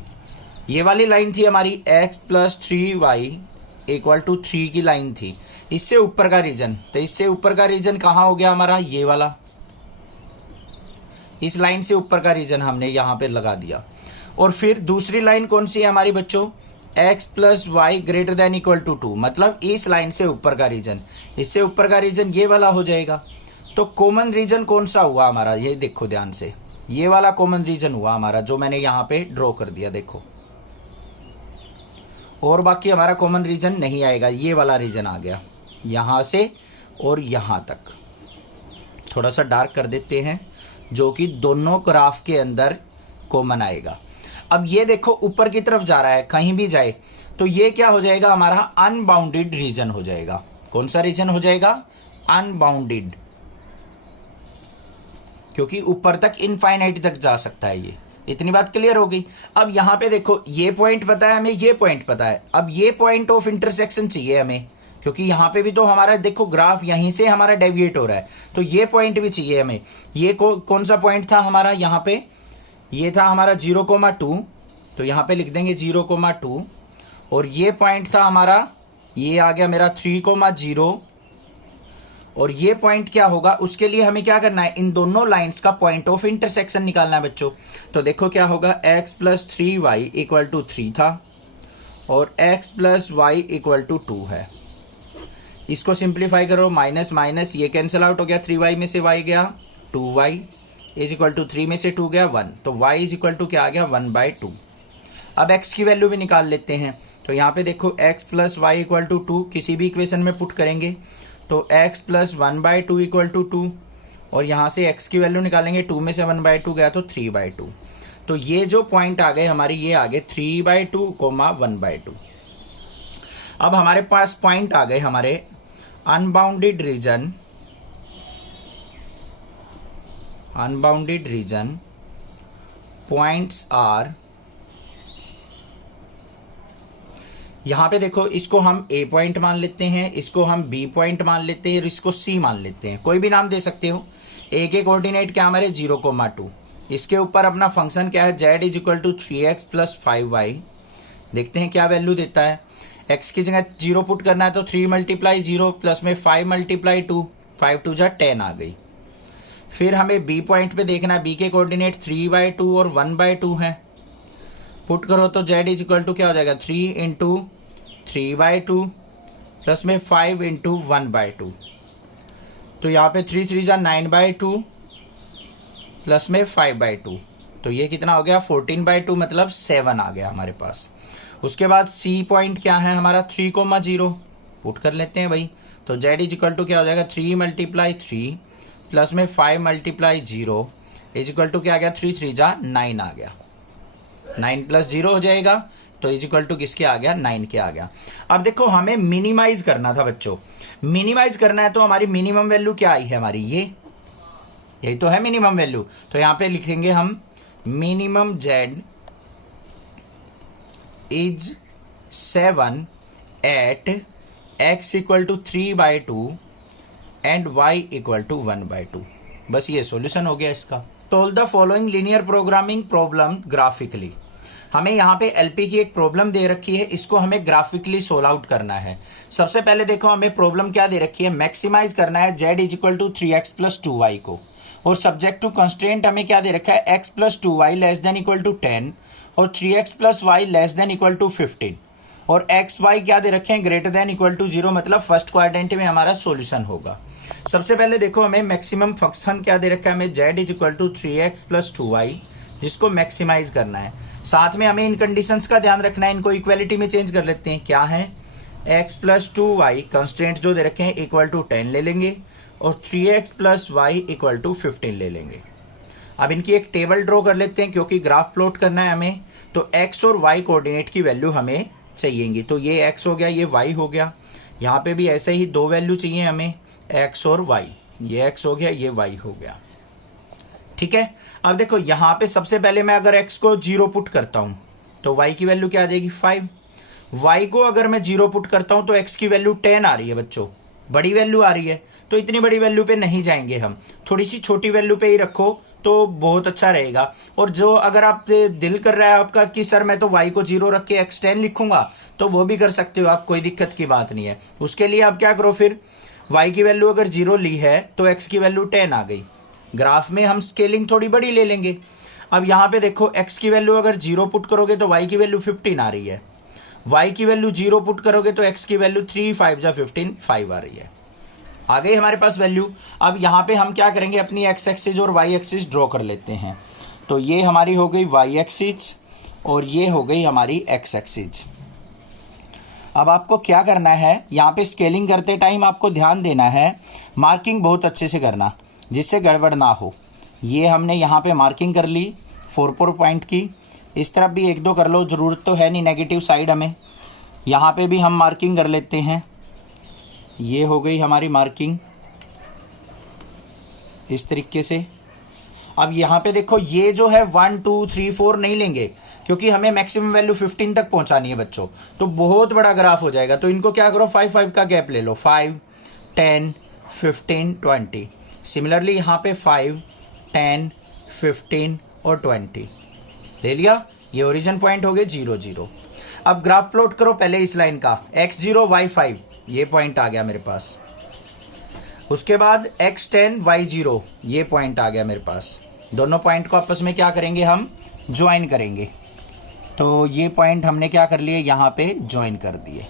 ये वाली लाइन थी हमारी x plus 3y equal to 3 की लाइन थी। इससे ऊपर का रीजन, तो इससे ऊपर का रीजन कहाँ हो गया हमारा, ये वाला। इस लाइन से ऊपर का रीजन हमने यहाँ पे लगा दिया। और फिर दूसरी लाइन कौन सी है हमारी बच्चों, x plus y greater than equal to 2, मतलब इस लाइन से ऊपर का रीजन। इससे ऊपर का रीजन ये वाला हो जाएगा। तो कॉमन रीजन कौन सा हुआ हमारा, ये देखो ध्यान से, ये वाला कॉमन रीजन हुआ हमारा जो मैंने यहाँ पे ड्रॉ कर दिया, देखो। और बाकी हमारा कॉमन रीजन नहीं आएगा, ये वाला रीजन आ गया यहाँ से और यहाँ तक। थोड़ा सा डार्क कर देते हैं, जो कि दोनों ग्राफ के अंदर कॉमन आएगा। अब ये देखो ऊपर की तरफ जा रहा है, कहीं भी जाए तो ये क्या हो जाएगा हमारा, अनबाउंडेड रीजन हो जाएगा। कौन सा रीजन हो जाएगा, अनबाउंडेड, क्योंकि ऊपर तक इनफाइनाइट तक जा सकता है ये। इतनी बात क्लियर हो गई। अब यहाँ पे देखो ये पॉइंट पता है हमें, ये पॉइंट पता है। अब ये पॉइंट ऑफ इंटरसेक्शन चाहिए हमें, क्योंकि यहाँ पे भी तो हमारा देखो ग्राफ यहीं से हमारा डेविएट हो रहा है, तो ये पॉइंट भी चाहिए हमें। ये कौन सा पॉइंट था हमारा, यहाँ पे ये था हमारा 0,2, तो यहाँ पे लिख देंगे 0,2। और ये पॉइंट था हमारा, ये आ गया मेरा 3,0। और ये पॉइंट क्या होगा, उसके लिए हमें क्या करना है, इन दोनों लाइंस का पॉइंट ऑफ इंटरसेक्शन निकालना है बच्चों। तो देखो क्या होगा, x plus 3y equal to 3 था और x plus y equal to 2 है। इसको सिंप्लीफाई करो, माइनस माइनस ये कैंसिल आउट हो गया, 3y में से y गया 2y इज इक्वल टू 3 में से 2 गया 1, तो y इज इक्वल टू क्या आ गया 1/2। अब x की वैल्यू भी निकाल लेते हैं। तो यहाँ पे देखो x plus y equal to 2 किसी भी इक्वेशन में पुट करेंगे तो x प्लस 1/2 इक्वल टू 2, और यहाँ से x की वैल्यू निकालेंगे, 2 में से 1/2 गया तो 3/2। तो ये जो पॉइंट आ गए हमारी, ये आ गए 3/2, 1/2। अब हमारे पास पॉइंट आ गए हमारे unbounded region, unbounded region points are, यहां पे देखो इसको हम A पॉइंट मान लेते हैं, इसको हम B पॉइंट मान लेते हैं और इसको C मान लेते हैं, कोई भी नाम दे सकते हो। A के कोऑर्डिनेट क्या हमारे 0,2, इसके ऊपर अपना फंक्शन क्या है z is equal to 3x plus 5y। देखते हैं क्या वैल्यू देता है। x की जगह 0 पुट करना है तो 3 मल्टीप्लाई 0 प्लस में 5 मल्टीप्लाई 2, 5 2 जा 10 आ गई। फिर हमें B पॉइंट पे देखना है, B के कोऑर्डिनेट 3/2 और 1/2 है। पुट करो तो z इज इक्वल टू क्या हो जाएगा 3 इंटू 3/2 प्लस में 5 इंटू 1/2, तो यहाँ पे 3 3 जा 9/2 प्लस में 5/2, तो ये कितना हो गया 14/2, मतलब 7 आ गया हमारे पास। उसके बाद C पॉइंट क्या है हमारा 3,0, पुट कर लेते हैं भाई। तो z इज इक्वल टू क्या हो जाएगा 3 मल्टीप्लाई 3 प्लस में 5 मल्टीप्लाई 0 इज इक्वल टू क्या आ गया 3 3 जा 9 आ गया, 9 प्लस 0 हो जाएगा, तो इज इक्वल टू किसके आ गया 9 के आ गया। अब देखो हमें मिनिमाइज करना था बच्चों, मिनिमाइज करना है तो हमारी मिनिमम वैल्यू क्या आई है हमारी, यही तो है मिनिमम वैल्यू। तो यहां पे लिखेंगे हम minimum z is 7 at x equal to 3/2 and y equal to 1/2। बस ये सॉल्यूशन हो गया इसका। Solve the following linear programming problem graphically. हमें यहाँ पे एलपी की एक प्रॉब्लम दे रखी है, इसको हमें ग्राफिकली सोल्व आउट करना है। सबसे पहले देखो हमें प्रॉब्लम क्या दे रखी है, मैक्सिमाइज करना है z is equal to 3x plus 2y को, और सब्जेक्ट टू कंस्ट्रेंट हमें क्या दे रखा है x plus 2y less than equal to 10 और 3x plus y less than equal to 15, और एक्स वाई क्या दे रखे हैं ग्रेटर देन इक्वल टू 0, मतलब फर्स्ट क्वाड्रेंट में हमारा सॉल्यूशन होगा। सबसे पहले देखो हमें मैक्सिमम फंक्शन क्या दे रखा है, हमें z is equal to 3x plus 2y, जिसको मैक्सिमाइज करना है। साथ में हमें इन कंडीशंस का ध्यान रखना है, इनको इक्वालिटी में चेंज कर लेते हैं। क्या है x प्लस 2y कंस्टेंट जो दे रखे हैं इक्वल टू 10 ले लेंगे और 3x plus y equal to 15 ले लेंगे। अब इनकी एक टेबल ड्रॉ कर लेते हैं, क्योंकि ग्राफ प्लॉट करना है हमें, तो x और y कोऑर्डिनेट की वैल्यू हमें चाहिएगी। तो ये x हो गया, ये y हो गया, यहाँ पे भी ऐसे ही दो वैल्यू चाहिए हमें, x और y, ये x हो गया, ये y हो गया। ठीक है, अब देखो यहाँ पे सबसे पहले मैं अगर x को 0 पुट करता हूं तो y की वैल्यू क्या आ जाएगी 5, y को अगर मैं 0 पुट करता हूं तो x की वैल्यू 10 आ रही है बच्चों, बड़ी वैल्यू आ रही है, तो इतनी बड़ी वैल्यू पे नहीं जाएंगे हम, थोड़ी सी छोटी वैल्यू पे ही रखो तो बहुत अच्छा रहेगा। और जो अगर आप दिल कर रहा है आपका कि सर मैं तो y को 0 रख के x 10 लिखूंगा, तो वो भी कर सकते हो आप, कोई दिक्कत की बात नहीं है। उसके लिए आप क्या करो, फिर y की वैल्यू अगर 0 ली है तो x की वैल्यू 10 आ गई, ग्राफ में हम स्केलिंग थोड़ी बड़ी ले लेंगे। अब यहाँ पे देखो x की वैल्यू अगर 0 पुट करोगे तो y की वैल्यू 15 आ रही है, y की वैल्यू 0 पुट करोगे तो x की वैल्यू 3 5 जा 15 5 आ रही है। आ गई हमारे पास वैल्यू। अब यहाँ पे हम क्या करेंगे, अपनी x एक्सिस और y एक्सिस ड्रॉ कर लेते हैं। तो ये हमारी हो गई y एक्सिस और ये हो गई हमारी x एक्सिस। अब आपको क्या करना है, यहाँ पे स्केलिंग करते टाइम आपको ध्यान देना है, मार्किंग बहुत अच्छे से करना जिससे गड़बड़ ना हो। ये हमने यहाँ पे मार्किंग कर ली 4 पॉइंट की, इस तरफ भी 1-2 कर लो, ज़रूरत तो है नहीं नेगेटिव साइड हमें। यहाँ पे भी हम मार्किंग कर लेते हैं, ये हो गई हमारी मार्किंग इस तरीके से। अब यहाँ पे देखो ये जो है 1 2 3 4 नहीं लेंगे क्योंकि हमें मैक्सिमम वैल्यू 15 तक पहुंचानी है बच्चों, तो बहुत बड़ा ग्राफ हो जाएगा। तो इनको क्या करो, 5 5 का गैप ले लो, 5 10 15 20। सिमिलरली यहाँ पे 5 10 15 और 20 ले लिया, ये ओरिजिन पॉइंट हो गए 0 0। अब ग्राफ प्लॉट करो पहले इस लाइन का, x0 y5 ये पॉइंट आ गया मेरे पास, उसके बाद x10 y0 ये पॉइंट आ गया मेरे पास। दोनों पॉइंट को आपस में क्या करेंगे, हम ज्वाइन करेंगे। तो ये पॉइंट हमने क्या कर लिए, यहाँ पे ज्वाइन कर दिए।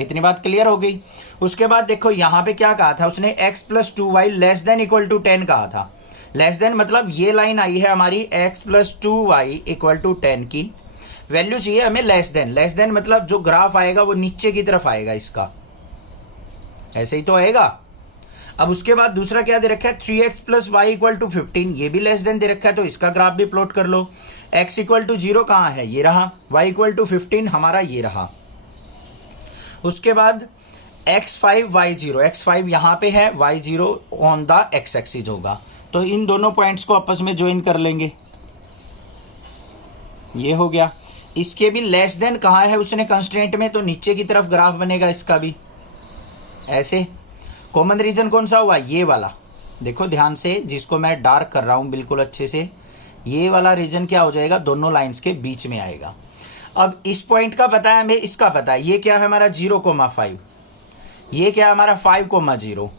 इतनी बात क्लियर हो गई। उसके बाद देखो यहाँ पे क्या कहा था उसने, x + 2y less than equal to 10 कहा था। लेस देन मतलब ये लाइन आई है हमारी x + 2y = 10 की वैल्यू चाहिए हमें लेस देन। लेस देन मतलब जो ग्राफ आएगा वो नीचे की तरफ आएगा, इसका ऐसे ही तो आएगा। अब उसके बाद दूसरा क्या दे रखा है, 3x + y = 15, ये भी लेस देन दे रखा है, तो इसका ग्राफ भी प्लॉट कर लो। x = 0 कहाँ है, ये रहा, y = 15 हमारा ये रहा। उसके बाद x5 y0, x5 यहां पे है, y0 on the x axis होगा। तो इन दोनों पॉइंट्स को आपस में ज्वाइन कर लेंगे, ये हो गया। इसके भी लेस देन कहाँ है उसने कंस्ट्रेंट में, तो नीचे की तरफ ग्राफ बनेगा इसका भी ऐसे। कॉमन रीजन कौन सा हुआ, ये वाला, देखो ध्यान से, जिसको मैं डार्क कर रहा हूं बिल्कुल अच्छे से, ये वाला रीजन क्या हो जाएगा, दोनों लाइंस के बीच में आएगा। अब इस पॉइंट का पता है हमें, इसका पता है, ये क्या है हमारा 0,5, ये क्या है हमारा 5,0।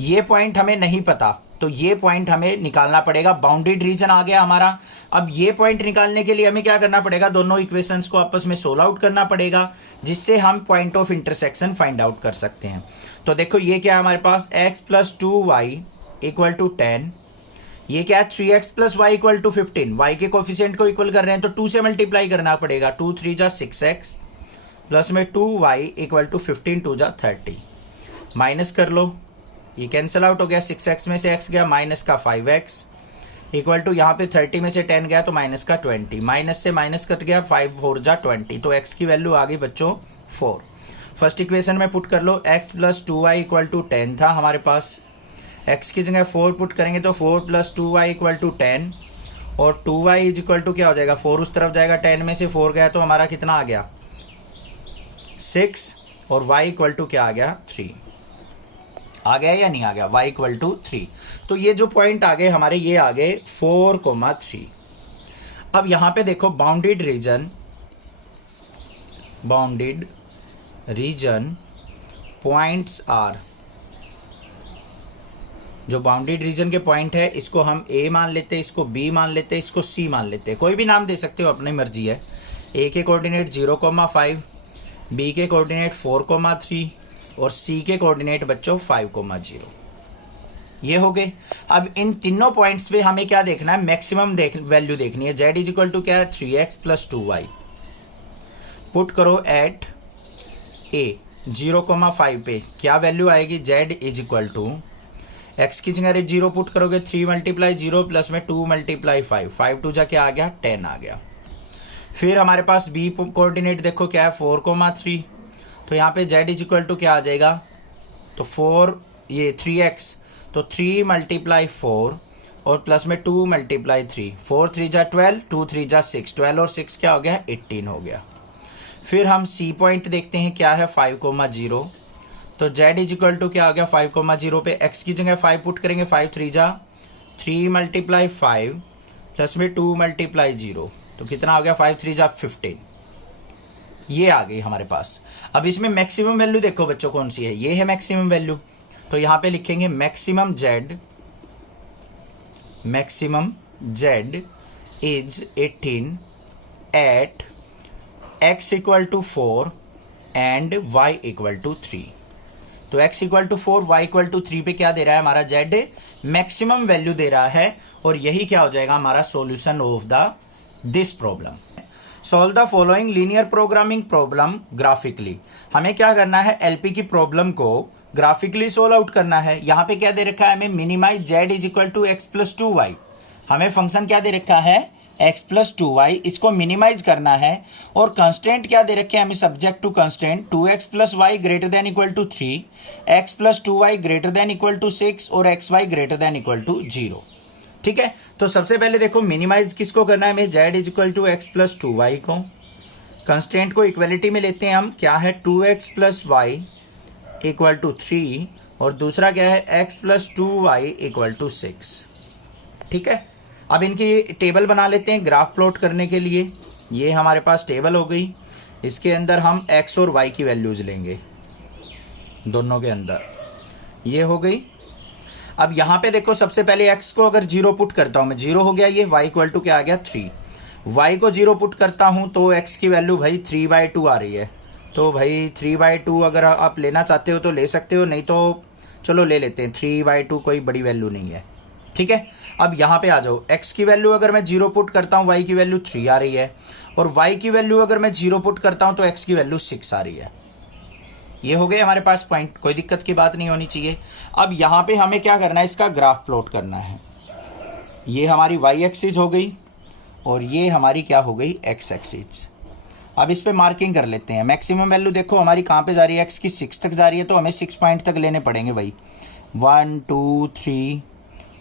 ये पॉइंट हमें नहीं पता, तो ये पॉइंट हमें निकालना पड़ेगा। बाउंडेड रीजन आ गया हमारा। अब ये पॉइंट निकालने के लिए हमें क्या करना पड़ेगा, दोनों इक्वेशंस को आपस में सोल्व आउट करना पड़ेगा, जिससे हम point of intersection find out कर सकते हैं। तो देखो ये क्या है हमारे पास, x + 2y = 10, ये क्या है 3x + y = 15। y के कोफिशिएंट को इक्वल कर रहे हैं तो 2 से मल्टीप्लाई करना पड़ेगा, 2 3 जा 6x प्लस में 2y = 15 2 जा 30। माइनस कर लो, ये कैंसिल आउट हो गया, 6x में से x गया, माइनस का 5x इक्वल टू यहाँ पे 30 में से 10 गया तो माइनस का 20, माइनस से माइनस कट गया, 5 4 जा 20, तो x की वैल्यू आ गई बच्चों 4। फर्स्ट इक्वेशन में पुट कर लो, x + 2y = 10 था हमारे पास, x की जगह 4 पुट करेंगे तो 4 + 2y = 10, और 2y = क्या हो जाएगा, 4 उस तरफ जाएगा, 10 में से 4 गया तो हमारा कितना आ गया 6, और y = क्या आ गया 3। आ गया या नहीं आ गया, y = 3। तो ये जो पॉइंट आ गए हमारे, ये आ गए 4,3। अब यहां पे देखो बाउंडेड रीजन पॉइंट्स आर, जो बाउंडेड रीजन के पॉइंट है इसको हम A मान लेते हैं, इसको B मान लेते हैं, इसको C मान लेते हैं, कोई भी नाम दे सकते हो, अपनी मर्जी है। A के कोऑर्डिनेट 0,5, B के कोऑर्डिनेट 4,3 और C के कोऑर्डिनेट बच्चों 5,0। ये हो गए। अब इन तीनों पॉइंट्स पे हमें क्या देखना है, मैक्सिमम वैल्यू देखनी है। z = क्या है 3x + 2y, पुट करो एट A 0,5 पे, क्या वैल्यू आएगी, z = x की जगह 0 पुट करोगे, 3 × 0 प्लस में 2 × 5, 5 2 जा क्या आ गया 10 आ गया। फिर हमारे पास B कोऑर्डिनेट देखो क्या है 4,3, तो यहाँ पे z = क्या आ जाएगा, तो 4 ये 3x, तो 3 × 4 और प्लस में 2 × 3, 4 3 जा 12, 2 3 जा 6, 12 और 6 क्या हो गया 18 हो गया। फिर हम सी पॉइंट देखते हैं क्या है 5,0। तो z इज इक्वल टू क्या आ गया 5,0 पे x की जगह 5 पुट करेंगे, 5 3 जा 3 मल्टीप्लाई 5 प्लस में 2 मल्टीप्लाई 0, तो कितना आ गया 5 3 जा 15। ये आ गई हमारे पास। अब इसमें मैक्सिमम वैल्यू देखो बच्चों कौन सी है, ये है मैक्सिमम वैल्यू। तो यहां पे लिखेंगे maximum z is 18 at x equal to 4 and y equal to 3। तो x equal to 4 y equal to 3 पे क्या दे रहा है हमारा z मैक्सिमम वैल्यू दे रहा है, और यही क्या हो जाएगा हमारा solution of this problem. Solve the following linear programming problem graphically. हमें क्या करना है, एलपी की प्रॉब्लम को ग्राफिकली सोल्व आउट करना है। यहां पे क्या दे रखा है हमें, minimize z is equal to x plus 2y। हमें फंक्शन क्या दे रखा है x प्लस 2y, इसको मिनिमाइज करना है। और कंस्टेंट क्या दे रखे हैं हमें, subject to constant 2x plus y greater than equal to 3, x plus 2y greater than equal to 6 और xy greater than equal to 0। ठीक है, तो सबसे पहले देखो मिनिमाइज किसको करना है हमें, z is equal to x plus 2y को। कंस्टेंट को इक्वलिटी में लेते हैं हम, क्या है 2x plus y equal to 3, और दूसरा क्या है x plus 2y equal to 6। ठीक है, अब इनकी टेबल बना लेते हैं ग्राफ प्लॉट करने के लिए। ये हमारे पास टेबल हो गई, इसके अंदर हम x और y की वैल्यूज लेंगे दोनों के अंदर, ये हो गई। अब यहां पे देखो सबसे पहले x को अगर 0 पुट करता हूं मैं, 0 हो गया ये, y इक्वल टू क्या आ गया 3। y को 0 पुट करता हूं तो x की वैल्यू भाई 3/2 आ रही है। तो भाई 3/2 अगर आप लेना चाहते हो तो ले सकते हो, नहीं तो चलो ले लेते हैं 3/2, कोई बड़ी वैल्यू नहीं है। ठीक है, अब यहां पे आ जाओ, x की वैल्यू अगर मैं 0 पुट करता हूं y की वैल्यू 3 आ रही है, और y की वैल्यू अगर मैं 0 पुट करता हूं तो x की वैल्यू 6 आ रही है। ये हो गए हमारे पास पॉइंट, कोई दिक्कत की बात नहीं होनी चाहिए। अब यहां पे हमें क्या करना है, इसका ग्राफ प्लॉट करना है। ये हमारी y एक्सिस हो गई और ये हमारी क्या हो गई x एक्सिस। अब इस पे मार्किंग कर लेते हैं। मैक्सिमम वैल्यू देखो हमारी कहां पे जा रही है, x की 6 तक जा रही है, तो हमें 6 पॉइंट तक लेने पड़ेंगे भाई। 1 2 3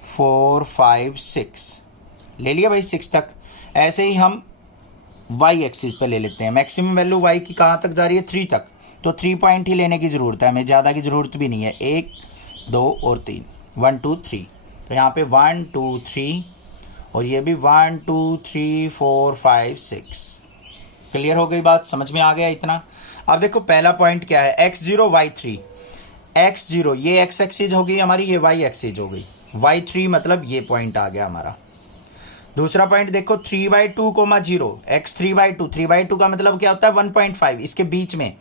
4 5 6 ले लिया भाई 6 तक। ऐसे ही हम y एक्सिस पे ले लेते हैं। मैक्सिमम वैल्यू y की कहां तक जा रही है, 3 तक, तो 3 पॉइंट ही लेने की जरूरत है हमें, ज़्यादा की जरूरत भी नहीं है। 1 2 और 3, 1 2 3, तो यहाँ पे 1 2 3 और ये भी 1 2 3 4 5 6। क्लियर हो गई बात, समझ में आ गया इतना। अब देखो पहला पॉइंट क्या है, x0 y3। x0 ये x एक्सिस हो गई हमारी, ये y एक्सिस हो गई, y3 मतलब ये पॉइंट आ गया हमारा। दूसरा पॉइंट देखो 3/2, 0 x 3/2, 3/2 का मतलब क्या होता है 1.5, इसके बीच में,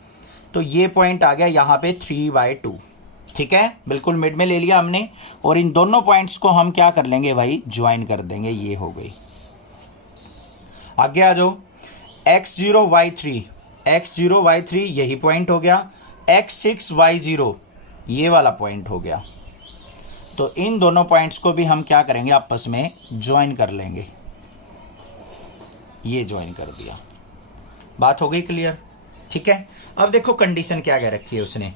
तो ये पॉइंट आ गया यहाँ पे 3/2। ठीक है, बिल्कुल मिड में ले लिया हमने, और इन दोनों पॉइंट्स को हम क्या कर लेंगे भाई, ज्वाइन कर देंगे। ये हो गई। आगे आ जाओ, x0 y3 यही पॉइंट हो गया, x6 y0 ये वाला पॉइंट हो गया। तो इन दोनों पॉइंट्स को भी हम क्या करेंगे, आपस में ज्वाइन कर लेंगे। ये ज्वाइन कर दिया, बात हो गई क्लियर। ठीक है, अब देखो कंडीशन क्या कह रखी है उसने,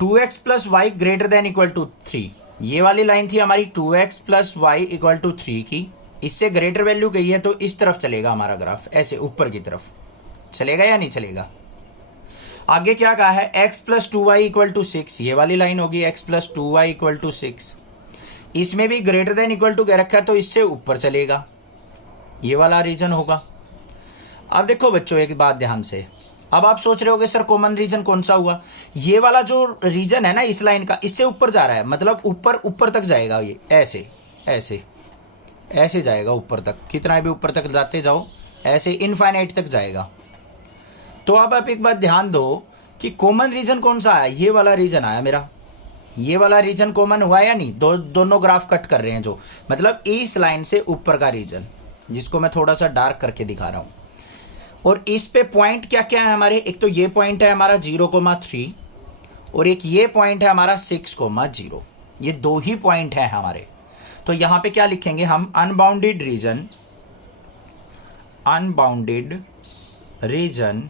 2x plus y greater than equal to 3। ये वाली लाइन थी हमारी 2x plus y equal to 3 की, इससे ग्रेटर वैल्यू गई है तो इस तरफ चलेगा हमारा ग्राफ, ऐसे ऊपर की तरफ चलेगा या नहीं चलेगा। आगे क्या कहा है, x plus 2y equal to 6, ये वाली लाइन होगी x plus 2y equal to 6। इसमें भी ग्रेटर देन इक्वल टू कह रखा है तो इससे ऊपर चलेगा, ये वाला रीजन होगा। अब देखो बच्चों एक बात ध्यान से, अब आप सोच रहे होगे सर कॉमन रीजन कौन सा हुआ, ये वाला जो रीजन है ना इस लाइन का, इससे ऊपर जा रहा है, मतलब ऊपर तक जाएगा, ये ऐसे ऐसे ऐसे जाएगा ऊपर तक, कितना भी ऊपर तक जाते जाओ ऐसे इनफाइनाइट तक जाएगा। तो अब आप एक बात ध्यान दो कि कॉमन रीजन कौन सा आया, ये वाला रीजन आया मेरा, ये वाला रीजन कॉमन हुआ या नहीं। दोनों ग्राफ कट कर रहे हैं जो, मतलब इस लाइन से ऊपर का रीजन, जिसको मैं थोड़ा सा डार्क करके दिखा रहा हूं। और इस पे पॉइंट क्या क्या है हमारे, एक तो ये पॉइंट है हमारा 0,3 और एक ये पॉइंट है हमारा 6,0, ये दो ही पॉइंट है हमारे। तो यहां पे क्या लिखेंगे हम, unbounded region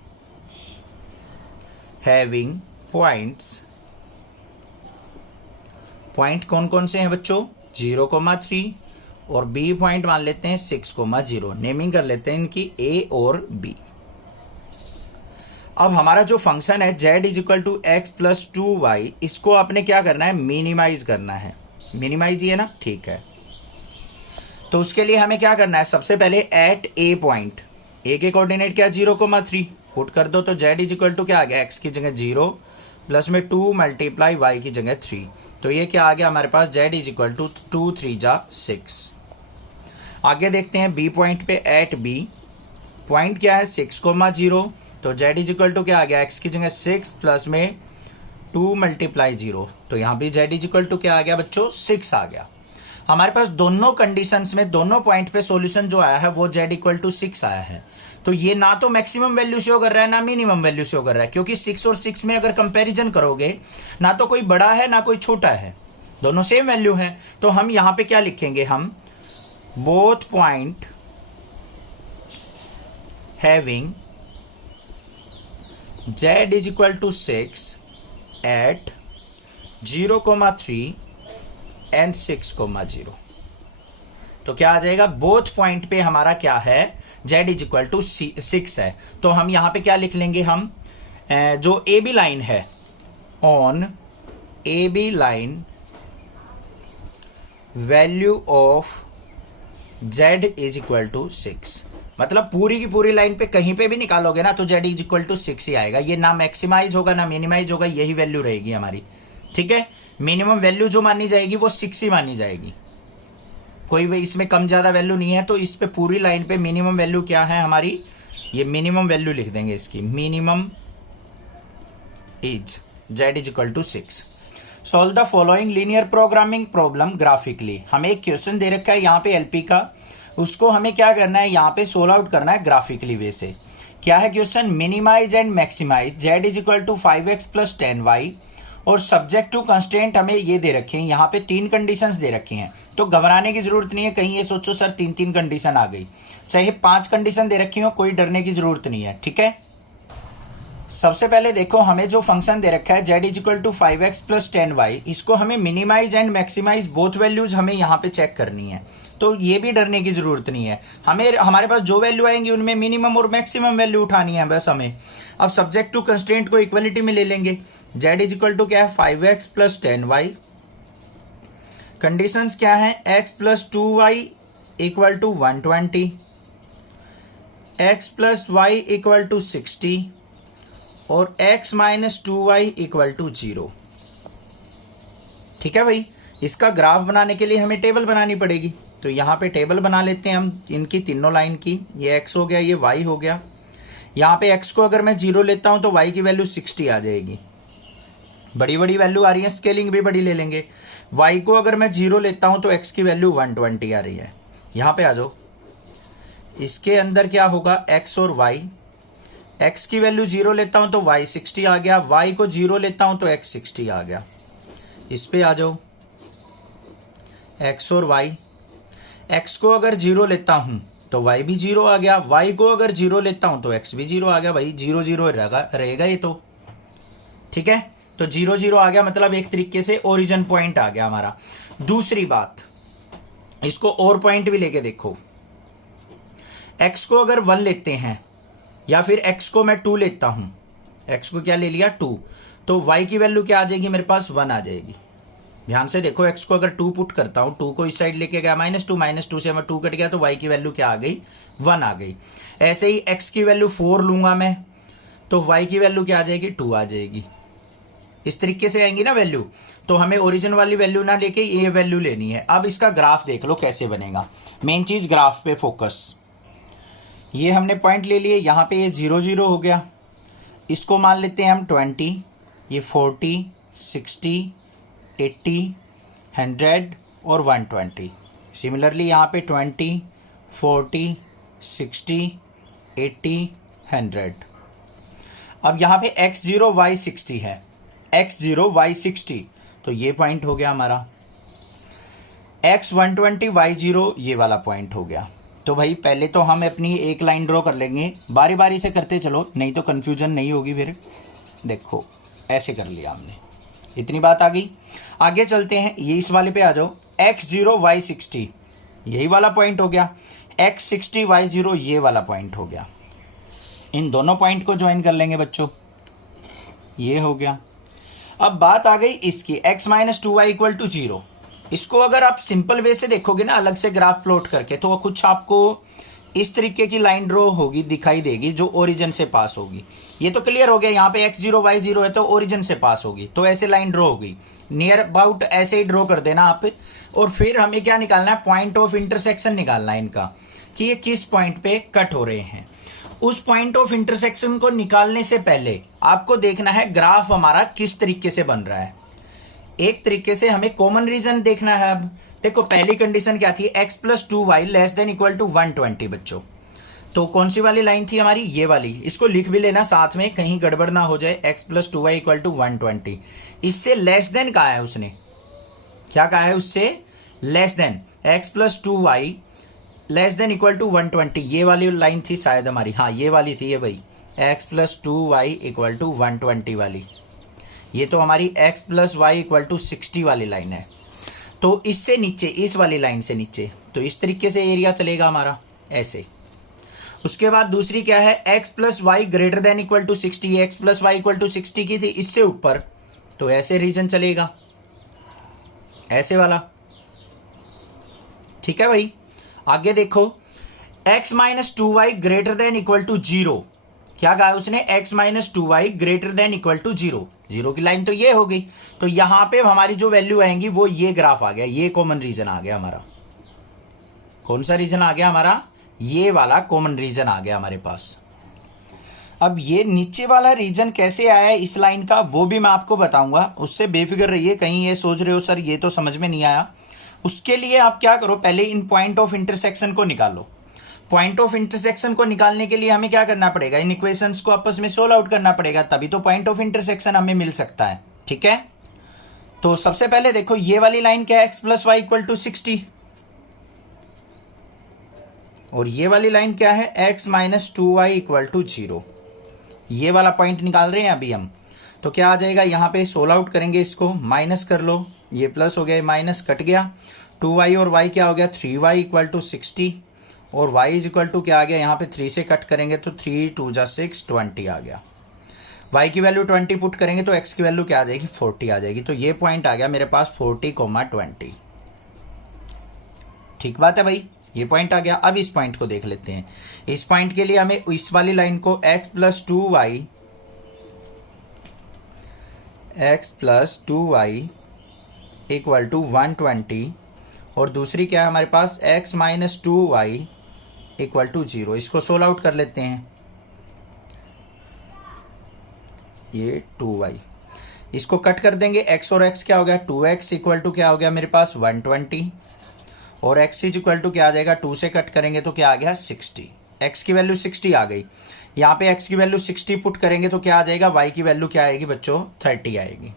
having points. Point कौन कौन से हैं बच्चों, 0,3 और बी पॉइंट मान लेते हैं 6,0, नेमिंग कर लेते हैं इनकी A और B। अब हमारा जो फंक्शन है z is equal to x plus 2y, इसको आपने क्या करना है, मिनिमाइज करना है। मिनिमाइज ही है ना, ठीक है। तो उसके लिए हमें क्या करना है, सबसे पहले एट ए पॉइंट, ए के कोऑर्डिनेट क्या 0,3 पुट कर दो, तो z इज इक्वल टू क्या आ गया, x की जगह 0 प्लस में 2 मल्टीप्लाई y की जगह 3, तो ये क्या आ गया हमारे पास, z इज इक्वल टू 2 3 जा 6। आगे देखते हैं बी पॉइंट पे, एट बी पॉइंट क्या है 6,0, तो z इज इक्वल टू क्या आ गया, x की जगह 6 प्लस में 2 मल्टीप्लाई 0, तो यहाँ भी z इज इक्वल टू क्या आ गया बच्चों, 6 आ गया। हमारे पास दोनों कंडीशंस में दोनों पॉइंट पे सॉल्यूशन जो आया है वो z इक्वल टू 6 आया है। तो ये ना तो मैक्सिमम वैल्यू शो कर रहा है ना मिनिमम वैल्यू शो कर रहा है, क्योंकि 6 और 6 में अगर कंपैरिजन करोगे ना तो कोई बड़ा है ना कोई छोटा है, दोनों सेम वैल्यू है। तो हम यहां पे क्या लिखेंगे, हम both point having z is equal to 6 at 0,3 and 6,0, तो क्या आ जाएगा, बोथ पॉइंट पे हमारा क्या है, z इज इक्वल टू 6 है। तो हम यहां पे क्या लिख लेंगे, हम जो ए बी लाइन है, on A B line value of z is equal to 6, मतलब पूरी की पूरी लाइन पे कहीं पे भी निकालोगे ना तो z इज इक्वल टू 6 ही आएगा। ये ना मैक्सिमाइज होगा ना मिनिमाइज होगा, यही वैल्यू रहेगी हमारी, ठीक है। मिनिमम वैल्यू जो मानी जाएगी वो 6 ही मानी जाएगी, कोई भी इसमें कम ज्यादा वैल्यू नहीं है। तो इस पे पूरी लाइन पे मिनिमम वैल्यू क्या है हमारी, ये मिनिमम वैल्यू लिख देंगे इसकी, minimum is z is equal to 6। Solve the following linear programming problem graphically. हमें एक क्वेश्चन दे रखा है यहाँ पे एलपी का, उसको हमें क्या करना है, यहाँ पे सोल्व आउट करना है ग्राफिकली वे से। क्या है question, minimize and maximize z is equal to 5x plus 10y, और सब्जेक्ट टू कंस्ट्रेंट हमें ये दे रखे हैं, यहाँ पे 3 कंडीशंस दे रखी हैं। तो घबराने की जरूरत नहीं है, कहीं ये सोचो सर 3 कंडीशन आ गई, चाहे 5 कंडीशन दे रखी हो, कोई डरने की जरूरत नहीं है, ठीक है। सबसे पहले देखो, हमें जो फंक्शन दे रखा है z is equal to 5x plus 10y, इसको हमें minimize and maximize both values हमें यहाँ पे चेक करनी है। तो ये भी डरने की जरूरत नहीं है, हमें हमारे पास जो वैल्यू आएंगी उनमें मिनिमम और मैक्सिमम वैल्यू उठानी है बस हमें। अब सब्जेक्ट टू कंस्ट्रेंट को इक्वलिटी में ले लेंगे, z इज इक्वल टू क्या है 5x प्लस 10y, कंडीशंस क्या है, x plus 2y equal to 120, x plus y equal to 60 और x minus 2y equal to 0, ठीक है भाई। इसका ग्राफ बनाने के लिए हमें टेबल बनानी पड़ेगी, तो यहाँ पे टेबल बना लेते हैं हम इनकी तीनों लाइन की। ये x हो गया, ये y हो गया। यहाँ पे x को अगर मैं 0 लेता हूँ तो y की वैल्यू 60 आ जाएगी, बड़ी बड़ी वैल्यू आ रही है, स्केलिंग भी बड़ी ले लेंगे। y को अगर मैं 0 लेता हूँ तो x की वैल्यू 120 आ रही है। यहाँ पे आ जाओ, इसके अंदर क्या होगा, x और y, x की वैल्यू 0 लेता हूँ तो y 60 आ गया, y को 0 लेता हूँ तो x 60 आ गया। इस पे आ जाओ, x और y, x को अगर 0 लेता हूँ तो y भी 0 आ गया, y को अगर 0 लेता हूँ तो x भी 0 आ गया। भाई 0 0 रहेगा ये तो, ठीक है। तो 0 0 आ गया, मतलब एक तरीके से ओरिजिन पॉइंट आ गया हमारा। दूसरी बात, इसको और पॉइंट भी लेके देखो, x को अगर 1 लेते हैं या फिर x को मैं 2 लेता हूं, x को क्या ले लिया 2, तो y की वैल्यू क्या आ जाएगी मेरे पास, 1 आ जाएगी। ध्यान से देखो, x को अगर 2 पुट करता हूं, 2 को इस साइड लेके गया -2 से हमें 2 कट गया, तो y की वैल्यू क्या आ गई, 1 आ गई। ऐसे ही x की वैल्यू 4 लूंगा मैं, तो y की वैल्यू क्या आ जाएगी, 2 आ जाएगी। इस तरीके से आएंगी ना वैल्यू, तो हमें ओरिजिन वाली वैल्यू ना लेके ये वैल्यू लेनी है। अब इसका ग्राफ देख लो कैसे बनेगा, मेन चीज ग्राफ पे फोकस। ये हमने पॉइंट ले लिए, यहाँ पे ये 0 0 हो गया, इसको मान लेते हैं हम 20, ये 40 60 80 100 और 120। सिमिलरली यहाँ पे 20 40 60 80 100। अब यहाँ पे x0 y60 है, x0 y60, तो ये पॉइंट हो गया हमारा। x120 y0 ये वाला पॉइंट हो गया। तो भाई पहले तो हम अपनी एक लाइन ड्रॉ कर लेंगे, बारी बारी से करते चलो, नहीं तो कन्फ्यूजन नहीं होगी फिर। देखो ऐसे कर लिया हमने, इतनी बात आ गई। आगे चलते हैं, ये इस वाले पे आ जाओ, x0 y60 यही वाला पॉइंट हो गया, x60 y0 ये वाला पॉइंट हो गया। इन दोनों पॉइंट को ज्वाइन कर लेंगे बच्चों, ये हो गया। अब बात आ गई इसकी x minus 2y equal to 0। इसको अगर आप सिंपल वे से देखोगे ना, अलग से ग्राफ प्लॉट करके, तो कुछ आपको इस तरीके की लाइन ड्रॉ होगी, दिखाई देगी, जो ओरिजिन से पास होगी। ये तो क्लियर हो गया, यहाँ पे x0 y0 है तो ओरिजिन से पास होगी, तो ऐसे लाइन ड्रॉ होगी। नियर अबाउट ऐसे ही ड्रॉ कर देना आप। और फिर हमें क्या निकालना है, पॉइंट ऑफ इंटरसेक्शन निकालना है इनका, कि ये किस पॉइंट पे कट हो रहे हैं। उस पॉइंट ऑफ इंटरसेक्शन को निकालने से पहले आपको देखना है ग्राफ हमारा किस तरीके से बन रहा है। एक तरीके से हमें कॉमन रीजन देखना है। अब देखो पहली कंडीशन क्या थी, x plus 2y less than equal to 120 बच्चों। तो कौन सी वाली लाइन थी हमारी, ये वाली। इसको लिख भी लेना साथ में, कहीं गड़बड़ ना हो जाए। x plus 2y equal to 120, इससे लेस देन कहा है उसने, क्या कहा है उससे, less than x plus 2y less than equal to 120। ये वाली लाइन थी शायद हमारी, हाँ ये वाली थी ये भाई, x plus 2y equal to 120 वाली। ये तो हमारी x plus y equal to 60 वाली लाइन है। तो इससे नीचे, इस वाली लाइन से नीचे, तो इस तरीके से एरिया चलेगा हमारा ऐसे। उसके बाद दूसरी क्या है, x plus y greater than equal to 60, x plus y equal to 60 की थी, इससे ऊपर, तो ऐसे रीजन चलेगा, ऐसे वाला। ठीक है भाई। आगे देखो, x minus 2y greater than equal to 0। क्या कहा उसने, x minus 2y greater than equal to 0। 0 की लाइन तो ये हो गई। तो यहां पे हमारी जो वैल्यू आएंगी वो ये ग्राफ आ गया, ये कॉमन रीजन आ गया हमारा। कौन सा रीजन आ गया हमारा, ये वाला कॉमन रीजन आ गया हमारे पास। अब ये नीचे वाला रीजन कैसे आया है इस लाइन का, वो भी मैं आपको बताऊंगा, उससे बेफिक्र रहिए। कहीं ये सोच रहे हो सर ये तो समझ में नहीं आया, उसके लिए आप क्या करो, पहले इन पॉइंट ऑफ इंटरसेक्शन को निकालो। पॉइंट ऑफ इंटरसेक्शन को निकालने के लिए हमें क्या करना पड़ेगा, इन इक्वेशंस को आपस में सोल्व आउट करना पड़ेगा, तभी तो पॉइंट ऑफ इंटरसेक्शन हमें मिल सकता है। ठीक है, तो सबसे पहले देखो ये वाली लाइन क्या है, x plus y equal to 60, और ये वाली लाइन क्या है, x minus 2y equal to 0। ये वाला पॉइंट निकाल रहे हैं अभी हम। तो क्या आ जाएगा, यहाँ पे सोल्व आउट करेंगे, इसको माइनस कर लो, ये प्लस हो गया, माइनस कट गया, 2y और y क्या हो गया, 3y इक्वल टू 60, और y इज इक्वल टू क्या आ गया, यहाँ पे 3 से कट करेंगे तो 3 2 जा 6 20 आ गया। y की वैल्यू 20 पुट करेंगे तो x की वैल्यू क्या आ जाएगी, 40 आ जाएगी। तो ये पॉइंट आ गया मेरे पास 40,20। ठीक बात है भाई, ये पॉइंट आ गया। अब इस पॉइंट को देख लेते हैं। इस पॉइंट के लिए हमें इस वाली लाइन को x plus 2y equal to 120, और दूसरी क्या है हमारे पास, x minus 2y equal to 0। इसको सोल्व आउट कर लेते हैं, ये 2y, इसको कट कर देंगे, x और x क्या हो गया, 2x इक्वल टू क्या हो गया मेरे पास 120, और x इज इक्वल टू क्या आ जाएगा, 2 से कट करेंगे तो क्या आ गया 60। x की वैल्यू 60 आ गई, यहाँ पे x की वैल्यू 60 पुट करेंगे तो क्या आ जाएगा, y की वैल्यू क्या आएगी बच्चों, 30 आएगी।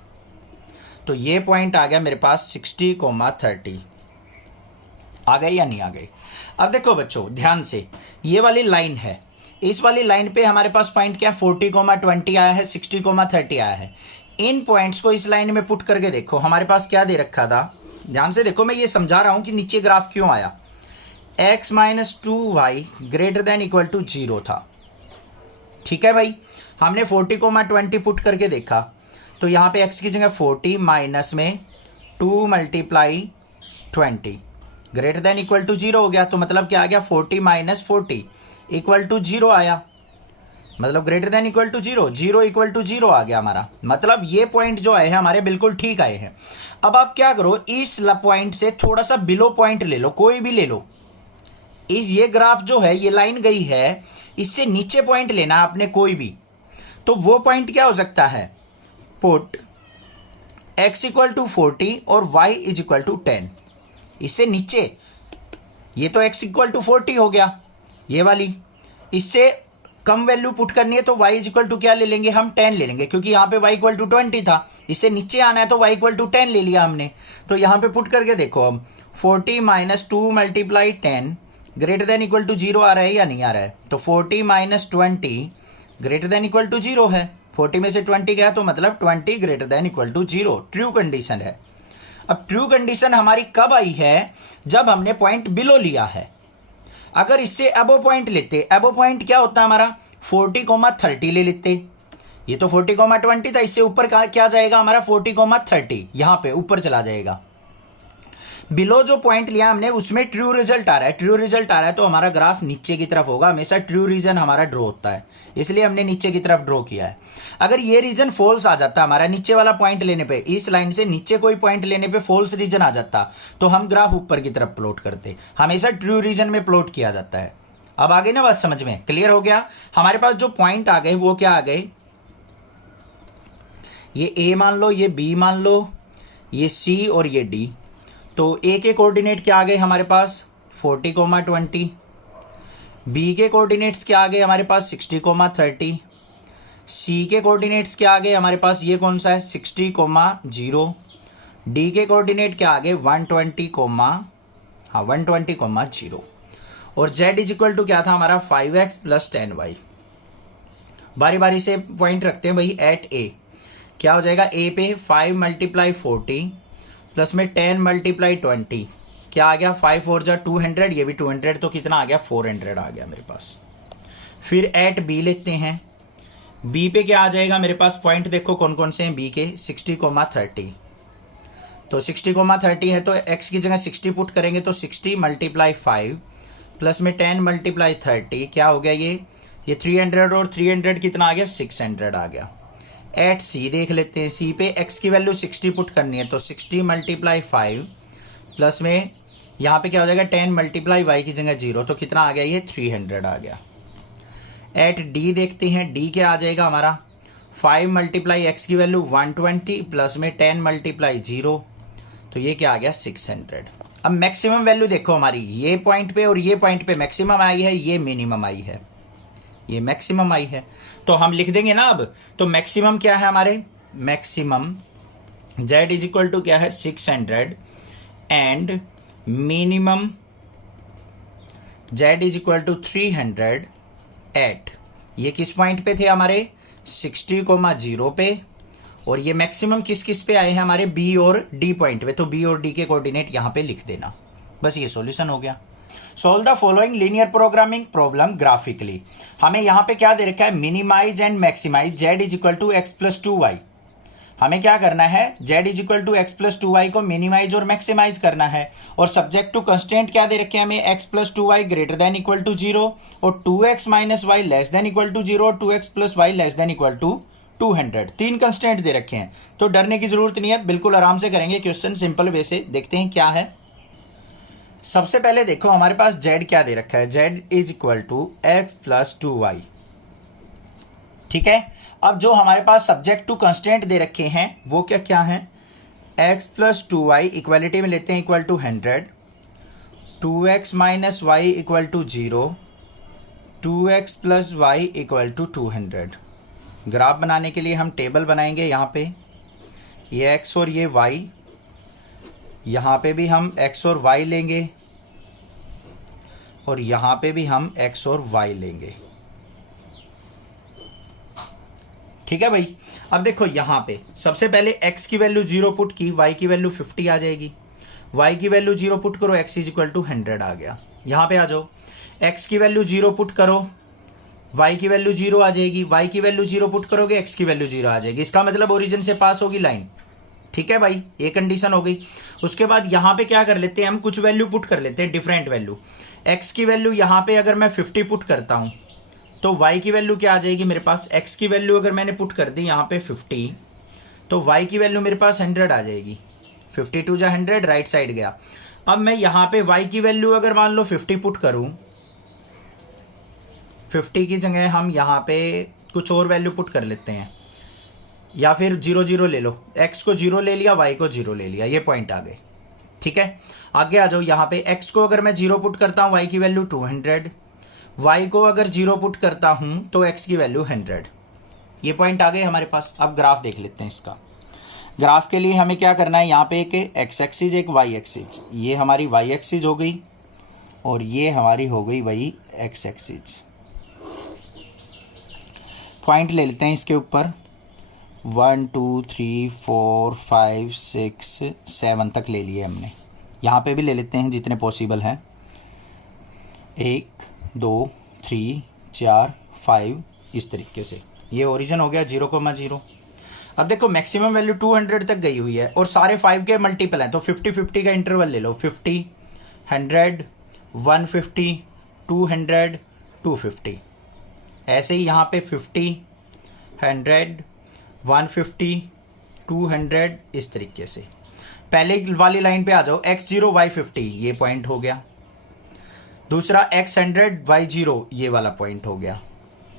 तो ये पॉइंट आ गया मेरे पास 60,30। आ गई या नहीं आ गई। अब देखो बच्चों ध्यान से, ये वाली लाइन है, इस वाली लाइन पे हमारे पास पॉइंट क्या 40,20 आया है, 60,30 आया है। इन पॉइंट्स को इस लाइन में पुट करके देखो, हमारे पास क्या दे रखा था, ध्यान से देखो, मैं ये समझा रहा हूं कि नीचे ग्राफ क्यों आया। x minus 2y greater than equal to 0 था। ठीक है भाई, हमने 40,20 पुट करके देखा, तो यहां पे x की जगह 40 माइनस में 2 multiply 20 greater than equal to 0 हो गया। तो मतलब क्या आ गया, 40 माइनस 40 इक्वल टू 0 आया, मतलब greater than equal to 0, 0 equal to 0 आ गया हमारा। मतलब ये पॉइंट जो आए हैं हमारे बिल्कुल ठीक आए हैं। अब आप क्या करो, इस पॉइंट से थोड़ा सा बिलो पॉइंट ले लो, कोई भी ले लो। इस ये ग्राफ जो है, ये लाइन गई है, इससे नीचे पॉइंट लेना आपने कोई भी। तो वो पॉइंट क्या हो सकता है, पुट x इक्वल टू 40 और y इज इक्वल टू 10। इससे नीचे, ये तो x इक्वल टू 40 हो गया, ये वाली। इससे कम वैल्यू पुट करनी है तो y इज इक्वल टू क्या ले लेंगे हम, 10 ले लेंगे, क्योंकि यहाँ पे y इक्वल टू 20 था। इससे नीचे आना है तो y इक्वल टू 10 ले लिया हमने। तो यहाँ पे पुट करके देखो, अब 40 minus 2 multiply 10 greater than equal to 0 आ रहा है या नहीं आ रहा है। तो 40 minus 20 greater than equal to 0 है। 40 में से 20 गया तो मतलब 20 greater than equal to 0, true condition है। अब ट्रू कंडीशन हमारी कब आई है, जब हमने पॉइंट बिलो लिया है। अगर इससे अबो पॉइंट लेते, अबो पॉइंट क्या होता है हमारा, 40,30 ले लेते। ये तो 40,20 था, इससे ऊपर क्या जाएगा हमारा 40,30, यहां पे ऊपर चला जाएगा। बिलो जो पॉइंट लिया हमने उसमें ट्रू रिजल्ट आ रहा है, ट्रू रिजल्ट आ रहा है तो हमारा ग्राफ नीचे की तरफ होगा, हमेशा ट्रू रीजन हमारा ड्रॉ होता है, इसलिए हमने नीचे की तरफ ड्रॉ किया है। अगर ये रीजन फॉल्स आ जाता हमारा नीचे वाला पॉइंट लेने पे, इस लाइन से नीचे कोई पॉइंट लेने पे फॉल्स रीजन आ जाता तो हम ग्राफ ऊपर की तरफ प्लॉट करते, हमेशा ट्रू रीजन में प्लॉट किया जाता है। अब आ गई ना बात समझ में, क्लियर हो गया। हमारे पास जो पॉइंट आ गए वो क्या आ गए, ये ए मान लो, ये बी मान लो, ये सी और ये डी। तो ए के कोऑर्डिनेट क्या आ गए हमारे पास 40,20, बी के कोऑर्डिनेट्स क्या आ गए हमारे पास 60,30, सी के कोऑर्डिनेट्स क्या आ गए हमारे पास, ये कौन सा है 60,0, डी के कोऑर्डिनेट क्या आ गए 120,0 और z इज इक्वल टू क्या था हमारा 5x + 10y। बारी बारी से पॉइंट रखते हैं भाई। एट ए क्या हो जाएगा, ए पे 5 × 40 प्लस में 10 × 20 क्या आ गया 5 4 जा 200, ये भी 200 तो कितना आ गया 400 आ गया मेरे पास। फिर एट बी लेते हैं, बी पे क्या आ जाएगा मेरे पास, पॉइंट देखो कौन कौन से हैं बी के 60,30। तो 60,30 है तो x की जगह 60 पुट करेंगे तो 60 × 5 प्लस में 10 × 30 क्या हो गया, ये 300 और 300 कितना आ गया 600 आ गया। एट सी देख लेते हैं, सी पे x की वैल्यू 60 पुट करनी है तो 60 × 5 प्लस में यहाँ पे क्या हो जाएगा 10 × y की जगह 0 तो कितना आ गया, ये 300 आ गया। एट डी देखते हैं, डी क्या आ जाएगा हमारा 5 × x की वैल्यू 120 प्लस में 10 × 0 तो ये क्या आ गया 600। अब मैक्सिमम वैल्यू देखो हमारी, ये पॉइंट पे और ये पॉइंट पे मैक्सिमम आई है, ये मिनिमम आई है, ये मैक्सिमम आई है तो हम लिख देंगे ना। अब तो मैक्सिमम क्या है हमारे, maximum z is equal to क्या है 600 and minimum z is equal to 300 at, ये किस पॉइंट पे थे हमारे 60,0 पे, और ये मैक्सिमम किस किस पे आए हैं हमारे बी और डी पॉइंट पे, तो बी और डी के कोऑर्डिनेट यहां पे लिख देना, बस ये सॉल्यूशन हो गया। Solve the following linear programming problem graphically. हमें यहां पे क्या दे रखा है, minimize and maximize z is equal to x + 2y। हमें क्या करना है, z is equal to x + 2y को मिनिमाइज और मैक्सिमाइज करना है, और सब्जेक्ट टू कंस्टेंट क्या दे रखे हैं हमें, x + 2y > 0 और 2x - y <= 0 और 2x + y <= 200। तीन कंस्टेंट दे रखे हैं तो डरने की जरूरत नहीं है, बिल्कुल आराम से करेंगे क्वेश्चन सिंपल वे से। देखते हैं क्या है। सबसे पहले देखो हमारे पास z क्या दे रखा है, z is equal to x + 2y, ठीक है। अब जो हमारे पास सब्जेक्ट टू कंस्टेंट दे रखे हैं वो क्या क्या है, x + 2y इक्वालिटी में लेते हैं equal to 100, 2x - y = 0, 2x + y = 200। Graph बनाने के लिए हम टेबल बनाएंगे, यहाँ पे ये x और ये y, यहाँ पे भी हम x और y लेंगे और यहाँ पे भी हम x और y लेंगे, ठीक है भाई। अब देखो यहाँ पे सबसे पहले x की वैल्यू 0 पुट की, y की वैल्यू 50 आ जाएगी, y की वैल्यू 0 पुट करो, x इज इक्वल टू 100 आ गया। यहाँ पे आ जाओ, x की वैल्यू 0 पुट करो, y की वैल्यू 0 आ जाएगी, y की वैल्यू 0 पुट करोगे x की वैल्यू 0 आ जाएगी, इसका मतलब ओरिजिन से पास होगी लाइन, ठीक है भाई, ये कंडीशन हो गई। उसके बाद यहाँ पे क्या कर लेते हैं हम, कुछ वैल्यू पुट कर लेते हैं, डिफरेंट वैल्यू। x की वैल्यू यहाँ पे अगर मैं 50 पुट करता हूँ तो y की वैल्यू क्या आ जाएगी मेरे पास, x की वैल्यू अगर मैंने पुट कर दी यहाँ पे 50 तो y की वैल्यू मेरे पास 100 आ जाएगी, 52 जा 100 राइट साइड गया। अब मैं यहाँ पे y की वैल्यू अगर मान लो 50 पुट करूँ, 50 की जगह हम यहाँ पे कुछ और वैल्यू पुट कर लेते हैं, या फिर 0 0 ले लो, x को 0 ले लिया, y को 0 ले लिया, ये पॉइंट आ गए, ठीक है। आगे आ जाओ, यहाँ पे x को अगर मैं 0 पुट करता हूँ y की वैल्यू 200, y को अगर 0 पुट करता हूँ तो x की वैल्यू 100, ये पॉइंट आ गए हमारे पास। अब ग्राफ देख लेते हैं इसका। ग्राफ के लिए हमें क्या करना है, यहाँ पे एक x एक्सिस एक y एक्सिस, ये हमारी y एक्सिस हो गई और ये हमारी हो गई वही x एक्सिस। पॉइंट ले लेते हैं इसके ऊपर, 1 2 3 4 5 6 7 तक ले लिए हमने, यहाँ पे भी ले लेते हैं जितने पॉसिबल हैं, 1 2 3 4 5 इस तरीके से। ये ओरिजिन हो गया 0,0। अब देखो मैक्सिमम वैल्यू 200 तक गई हुई है और सारे 5 के मल्टीपल हैं, तो 50-50 का इंटरवल ले लो। 50, 100, 150, 200, 250। ऐसे ही यहाँ पे 50, 100, 150, 200 इस तरीके से। पहले वाली लाइन पे आ जाओ, x0 y50 ये पॉइंट हो गया। दूसरा x100 y0 ये वाला पॉइंट हो गया।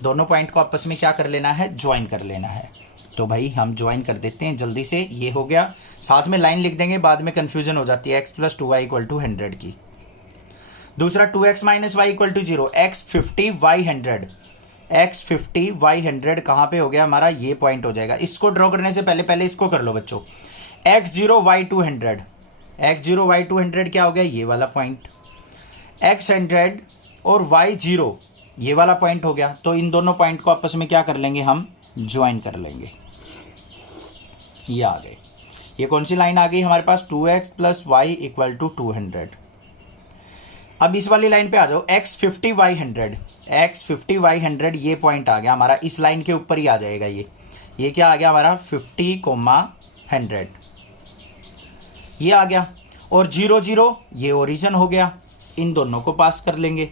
दोनों पॉइंट को आपस में क्या कर लेना है, ज्वाइन कर लेना है। तो भाई हम ज्वाइन कर देते हैं जल्दी से। ये हो गया, साथ में लाइन लिख देंगे, बाद में कंफ्यूजन हो जाती है। x + 2y = 100 की। दूसरा 2x - y = 0, x50 y 100, x50 y 100 कहाँ पे हो गया हमारा, ये पॉइंट हो जाएगा। इसको ड्रॉ करने से पहले इसको कर लो बच्चों। x0 y 200, x0 y 200 क्या हो गया, ये वाला पॉइंट। x100 और y0 ये वाला पॉइंट हो गया। तो इन दोनों पॉइंट को आपस में क्या कर लेंगे, हम ज्वाइन कर लेंगे। ये आ गए। ये कौन सी लाइन आ गई हमारे पास, 2x + y = 200। अब इस वाली लाइन पे आ जाओ, x50 y 100, x50 y 100 ये पॉइंट आ गया हमारा, इस लाइन के ऊपर ही आ जाएगा। ये क्या आ गया हमारा, 50,100 ये आ गया। और 0 0 ये ओरिजिन हो गया। इन दोनों को पास कर लेंगे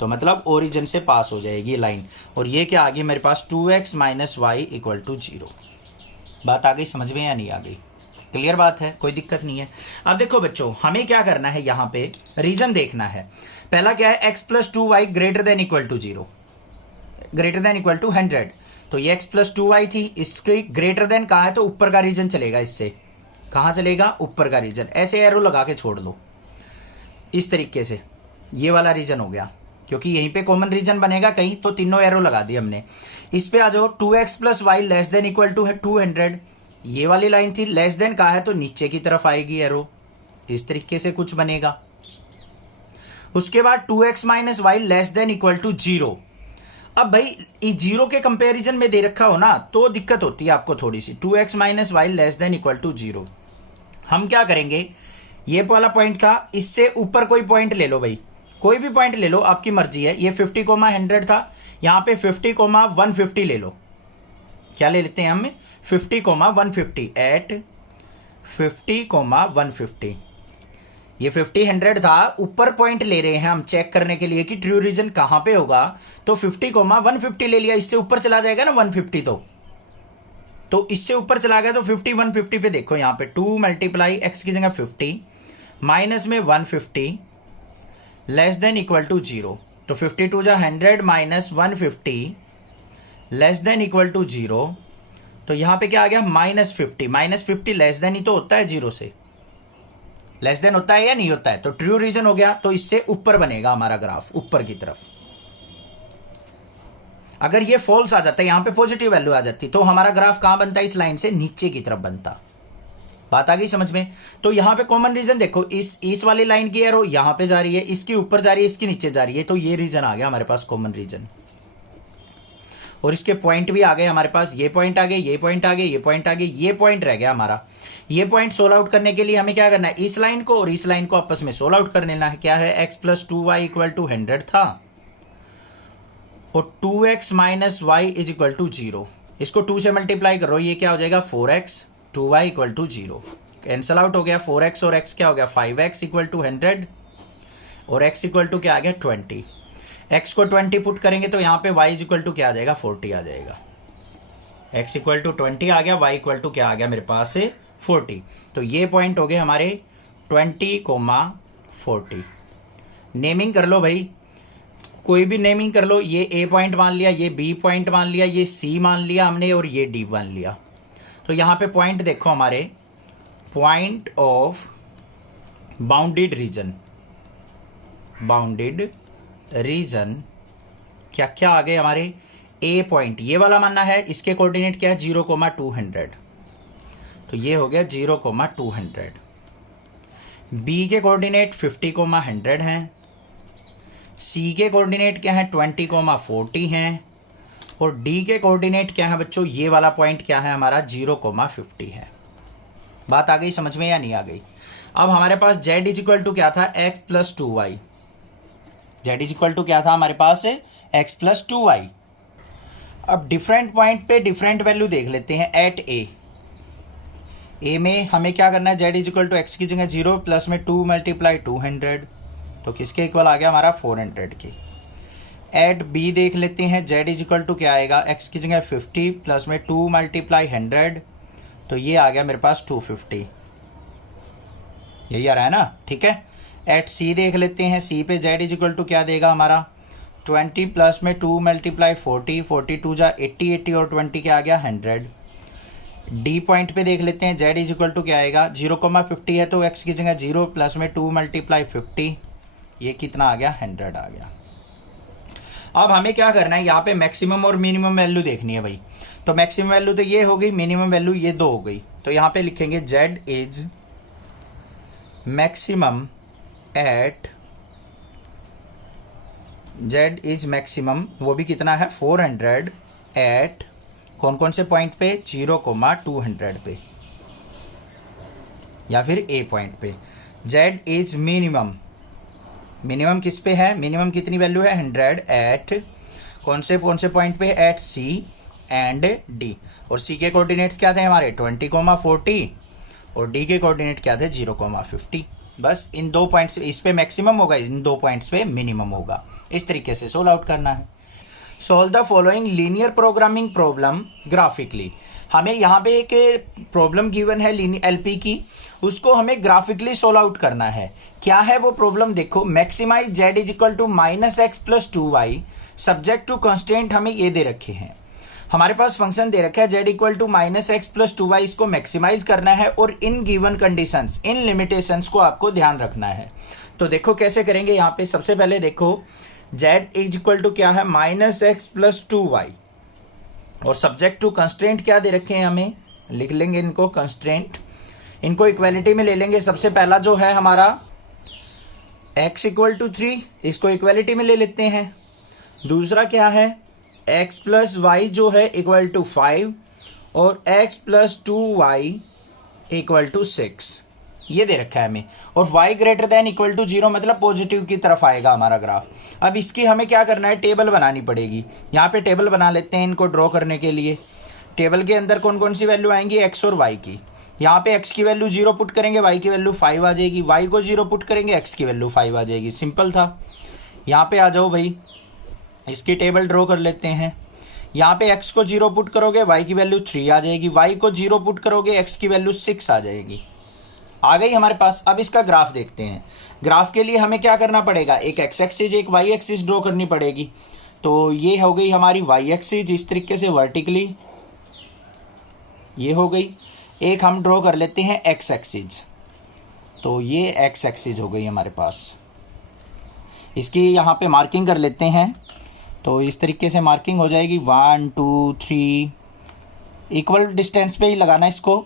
तो मतलब ओरिजिन से पास हो जाएगी लाइन। और ये क्या आ गई मेरे पास, 2x - y = 0। बात आ गई समझ में या नहीं आ गई, क्लियर बात है, कोई दिक्कत नहीं है। अब देखो बच्चों, हमें क्या करना है, यहाँ पे रीजन देखना है। पहला क्या है, x + 2y > 0, > 100। तो ये x + 2y थी, इसके ग्रेटर देन कहा है तो ऊपर का रीजन चलेगा। इससे कहाँ चलेगा, ऊपर का रीजन। ऐसे एरो लगा के छोड़ दो इस तरीके से, ये वाला रीजन हो गया, क्योंकि यहीं पे कॉमन रीजन बनेगा कहीं, तो तीनों एरो लगा दिए हमने। इस पे आ जाओ, 2x + y <= 200, ये वाली लाइन थी, लेस देन कहा है तो नीचे की तरफ आएगी एरो, इस तरीके से कुछ बनेगा। उसके बाद 2x - y <= 0। अब भाई 0 के कंपैरिजन में दे रखा हो ना तो दिक्कत होती है आपको थोड़ी सी। 2x - y <= 0। हम क्या करेंगे, ये वाला पॉइंट था, इससे ऊपर कोई पॉइंट ले लो भाई, कोई भी पॉइंट ले लो, आपकी मर्जी है। ये 50,100 था, यहां पे 50,150 ले लो। क्या ले लेते हैं हम, 50,150 एट 50,150। ये 50,100 था, ऊपर पॉइंट ले रहे हैं हम चेक करने के लिए कि ट्रू रीजन कहां पे होगा। तो 50,150 ले लिया, इससे ऊपर चला जाएगा ना 150, तो इससे ऊपर चला गया। तो 50,150 पे देखो, यहाँ पे 2 × x की जगह 50 माइनस में 150 <= 0। तो 52 × 100 - 150 <= 0। तो यहां पे क्या आ गया, -50 -50 <= ही तो होता है 0 से, लेस देन होता है या नहीं होता है, तो ट्रू रीजन हो गया। तो इससे ऊपर बनेगा हमारा ग्राफ, ऊपर की तरफ। अगर ये फॉल्स आ जाता है, यहां पे पॉजिटिव वैल्यू आ जाती, तो हमारा ग्राफ कहां बनता है, इस लाइन से नीचे की तरफ बनता। बात आ गई समझ में। तो यहां पे कॉमन रीजन देखो, इस वाली लाइन की एरो यहां पे जा रही है, इसकी ऊपर जा रही है, इसकी नीचे जा रही है, तो ये रीजन आ गया हमारे पास कॉमन रीजन। और इसके पॉइंट भी आ गए हमारे पास, ये पॉइंट आ गए, ये पॉइंट आ गए, ये पॉइंट आ गए, ये पॉइंट रह गया हमारा। ये पॉइंट सोल्व आउट करने के लिए हमें क्या करना है, इस लाइन को और इस लाइन को आपस में सोल्व आउट कर लेना है। क्या है, x + 2y = 100 था और 2x - y = 0। इसको 2 से मल्टीप्लाई करो, ये क्या हो जाएगा, 4x 2y = 0। कैंसल आउट हो गया, 4x और x क्या हो गया, 5x = 100 और x = क्या आ गया, 20। x को 20 पुट करेंगे तो यहाँ पे y = क्या आ जाएगा, 40 आ जाएगा। x = 20 आ गया, y = क्या आ गया मेरे पास से 40। तो ये पॉइंट हो गए हमारे 20,40। नेमिंग कर लो भाई, कोई भी नेमिंग कर लो। ये A पॉइंट मान लिया, ये B पॉइंट मान लिया, ये C मान लिया हमने और ये D मान लिया। तो यहाँ पे पॉइंट देखो हमारे, point of bounded reason, bounded reason क्या क्या आ गए हमारे, A पॉइंट ये वाला मानना है, इसके कोऑर्डिनेट क्या है, 0,200। तो ये हो गया 0,200। B के कोऑर्डिनेट 50,100 हैं, C के कोऑर्डिनेट क्या है, 20,40 हैं और D के कोऑर्डिनेट क्या है बच्चों, ये वाला पॉइंट क्या है हमारा, 0,50 है। बात आ गई समझ में या नहीं आ गई। अब हमारे पास Z = क्या था, x + 2y। Z = क्या था हमारे पास, x + 2y। अब डिफरेंट पॉइंट पे डिफरेंट वैल्यू देख लेते हैं। एट ए में हमें क्या करना है, z is equal to x की जगह 0 प्लस में 2 मल्टीप्लाई 200, तो किसके इक्वल आ गया हमारा 400 के। एट बी देख लेते हैं, जेड इज इक्वल टू क्या आएगा, एक्स की जगह 50 प्लस में 2 मल्टीप्लाई 100, तो ये आ गया मेरे पास 250, यही आ रहा है ना, ठीक है। एट सी देख लेते हैं, सी पे जेड इज इक्वल टू क्या देगा हमारा 20 प्लस में 2 मल्टीप्लाई 40, 42 जा 80, 80 और 20 क्या आ गया 100। डी पॉइंट पे देख लेते हैं, जेड इज इक्वल टू क्या आएगा 0,50 है तो एक्स की जगह 0 प्लस में 2 मल्टीप्लाई 50, ये कितना आ गया 100 आ गया। अब हमें क्या करना है, यहाँ पे मैक्सिमम और मिनिमम वैल्यू देखनी है भाई। तो मैक्सिमम वैल्यू तो ये हो गई, मिनिमम वैल्यू ये 2 हो गई, तो यहाँ पे लिखेंगे z is maximum at, z is maximum वो भी कितना है 400 एट कौन कौन से पॉइंट पे 0,200 पे या फिर ए पॉइंट पे। जेड इज मिनिमम, मिनिमम किस पे है, मिनिमम कितनी वैल्यू है 100 एट कौन से पॉइंट पे, एट सी एंड डी। और सी के कोऑर्डिनेट्स क्या थे हमारे 20,40 और डी के कोऑर्डिनेट क्या थे 0,50। बस इन 2 पॉइंट्स, इस पे मैक्सिमम होगा, इन 2 पॉइंट्स पे मिनिमम होगा। इस तरीके से सोल्व आउट करना है। Solve the following linear programming problem graphically. हमें यहाँ पे एक प्रॉब्लम गिवन है एलपी की, उसको हमें ग्राफिकली सोल्व आउट करना है। क्या है वो प्रॉब्लम, देखो maximize z is equal to -x + 2y subject to constant हमें ये दे रखे हैं। हमारे पास फंक्शन दे रखा है Z equal to -x + 2y, इसको मैक्सिमाइज करना है और in given conditions, in limitations को आपको ध्यान रखना है। तो देखो कैसे करेंगे, यहाँ पे सबसे पहले देखो जेड इज इक्वल टू क्या है -x + 2y और सब्जेक्ट टू कंस्ट्रेंट क्या दे रखे हैं हमें, लिख लेंगे इनको कंस्ट्रेंट, इनको इक्वालिटी में ले लेंगे। सबसे पहला जो है हमारा x = 3, इसको इक्वालिटी में ले लेते हैं। दूसरा क्या है x + y जो है इक्वल टू 5 और x + 2y इक्वल टू 6, ये दे रखा है हमें। और y > 0 मतलब पॉजिटिव की तरफ आएगा हमारा ग्राफ। अब इसकी हमें क्या करना है, टेबल बनानी पड़ेगी। यहाँ पे टेबल बना लेते हैं इनको ड्रॉ करने के लिए। टेबल के अंदर कौन कौन सी वैल्यू आएंगी, x और y की। यहाँ पे x की वैल्यू 0 पुट करेंगे, y की वैल्यू 5 आ जाएगी, y को 0 पुट करेंगे, x की वैल्यू 5 आ जाएगी। सिंपल था। यहाँ पे आ जाओ भाई, इसकी टेबल ड्रॉ कर लेते हैं। यहाँ पे x को 0 पुट करोगे, y की वैल्यू 3 आ जाएगी, y को 0 पुट करोगे, x की वैल्यू 6 आ जाएगी। आ गई हमारे पास। अब इसका ग्राफ देखते हैं। ग्राफ के लिए हमें क्या करना पड़ेगा, एक x एक्सिस एक y एक्सिस ड्रॉ करनी पड़ेगी। तो ये हो गई हमारी y एक्सिस, इस तरीके से वर्टिकली ये हो गई। एक हम ड्रॉ कर लेते हैं x एक्सिस, तो ये x एक्सिस हो गई हमारे पास। इसकी यहाँ पे मार्किंग कर लेते हैं, तो इस तरीके से मार्किंग हो जाएगी 1 2 3 इक्वल डिस्टेंस पे ही लगाना इसको,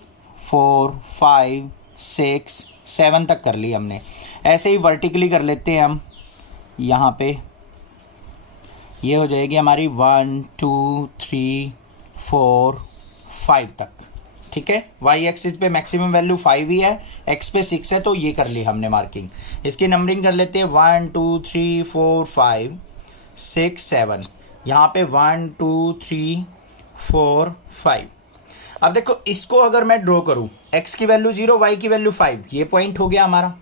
4 5 6 7 तक कर ली हमने। ऐसे ही वर्टिकली कर लेते हैं हम, यहाँ पे ये हो जाएगी हमारी 1 2 3 4 5 तक, ठीक है। y एक्सिस पे मैक्सिमम वैल्यू 5 ही है, x पे 6 है, तो ये कर ली हमने मार्किंग। इसकी नंबरिंग कर लेते हैं 1 2 3 4 5 6 7, यहाँ पे 1 2 3 4 5। अब देखो इसको अगर मैं ड्रॉ करूं, x की वैल्यू 0 y की वैल्यू 5, ये पॉइंट हो गया हमारा।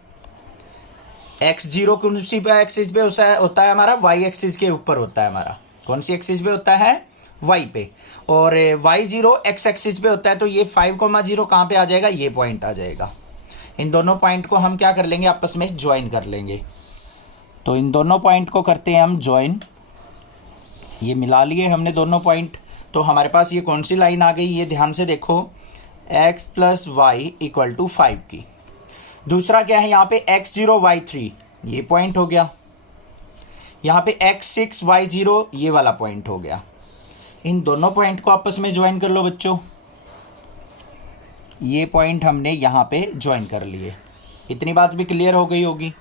x 0 कौन सी पे एक्सिस पे होता है हमारा, y एक्सिस के ऊपर होता है हमारा। कौन सी एक्सिस पे होता है, y पे। और y 0 x एक्सिस पे होता है, तो ये 5,0 कहाँ पे आ जाएगा, ये पॉइंट आ जाएगा। इन दोनों पॉइंट को हम क्या कर लेंगे, आपस में ज्वाइन कर लेंगे। तो इन दोनों पॉइंट को करते हैं हम ज्वाइन, ये मिला लिए हमने दोनों पॉइंट। तो हमारे पास ये कौन सी लाइन आ गई, ये ध्यान से देखो, x + y = 5 की। दूसरा क्या है, यहाँ पे x 0 y 3, ये पॉइंट हो गया। यहाँ पे x 6 y 0, ये वाला पॉइंट हो गया। इन दोनों पॉइंट को आपस में ज्वाइन कर लो बच्चों। ये पॉइंट हमने यहाँ पे ज्वाइन कर लिए। इतनी बात भी क्लियर हो गई होगी।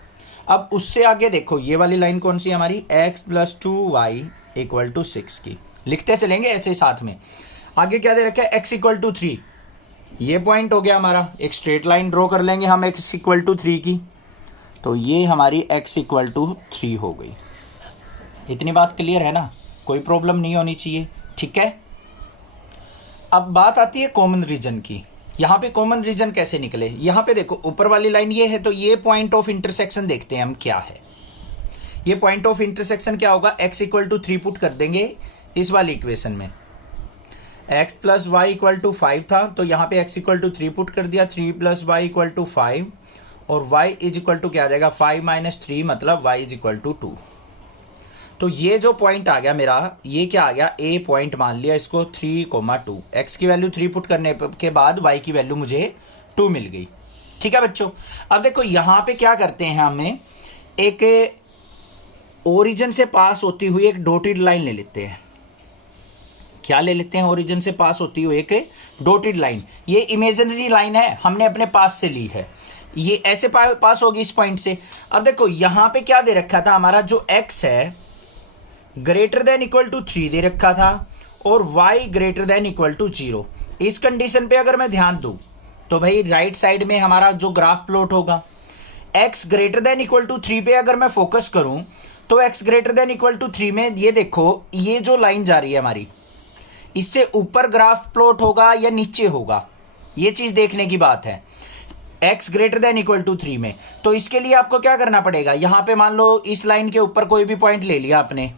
अब उससे आगे देखो, ये वाली लाइन कौन सी हमारी, x + 2y = 6 की। लिखते चलेंगे ऐसे साथ में। आगे क्या दे रखा है, x = 3, ये पॉइंट हो गया हमारा। एक स्ट्रेट लाइन ड्रॉ कर लेंगे हम x = 3 की, तो ये हमारी x = 3 हो गई। इतनी बात क्लियर है ना, कोई प्रॉब्लम नहीं होनी चाहिए। ठीक है। अब बात आती है कॉमन रीजन की। यहाँ पे कॉमन रीजन कैसे निकले, यहाँ पे देखो ऊपर वाली लाइन ये है, तो ये पॉइंट ऑफ इंटरसेक्शन देखते हैं हम क्या है। ये पॉइंट ऑफ इंटरसेक्शन क्या होगा, x इक्वल टू 3 पुट कर देंगे इस वाली इक्वेशन में। x plus y equal to 5 था, तो यहाँ पे x इक्वल टू 3 पुट कर दिया, 3 प्लस वाई इक्वल टू 5, और y इज इक्वल टू क्या आ जाएगा 5 माइनस 3, मतलब y इज इक्वल टू 2। तो ये जो पॉइंट आ गया मेरा, ये क्या आ गया, a पॉइंट मान लिया इसको 3,2। x की वैल्यू 3 पुट करने के बाद y की वैल्यू मुझे 2 मिल गई। ठीक है बच्चों। अब देखो यहाँ पे क्या करते हैं, हमें एक ओरिजिन से पास होती हुई एक डॉटेड लाइन ले लेते हैं। क्या ले लेते हैं, ओरिजिन से पास होती हुई एक डॉटेड लाइन। ये इमेजिनरी लाइन है, हमने अपने पास से ली है, ये ऐसे पास होगी इस पॉइंट से। अब देखो यहां पे क्या दे रखा था, हमारा जो x है ग्रेटर देन इक्वल टू 3 दे रखा था, और y greater than equal to 0। इस कंडीशन पे अगर मैं ध्यान दूं तो भाई राइट साइड में हमारा जो ग्राफ प्लॉट होगा, x greater than equal to 3 पे अगर मैं फोकस करूं तो x greater than equal to 3 में ये देखो, ये जो लाइन जा रही है हमारी, इससे ऊपर ग्राफ प्लॉट होगा या नीचे होगा, ये चीज देखने की बात है। x greater than equal to 3 में, तो इसके लिए आपको क्या करना पड़ेगा, यहां पे मान लो इस लाइन के ऊपर कोई भी पॉइंट ले लिया आपने,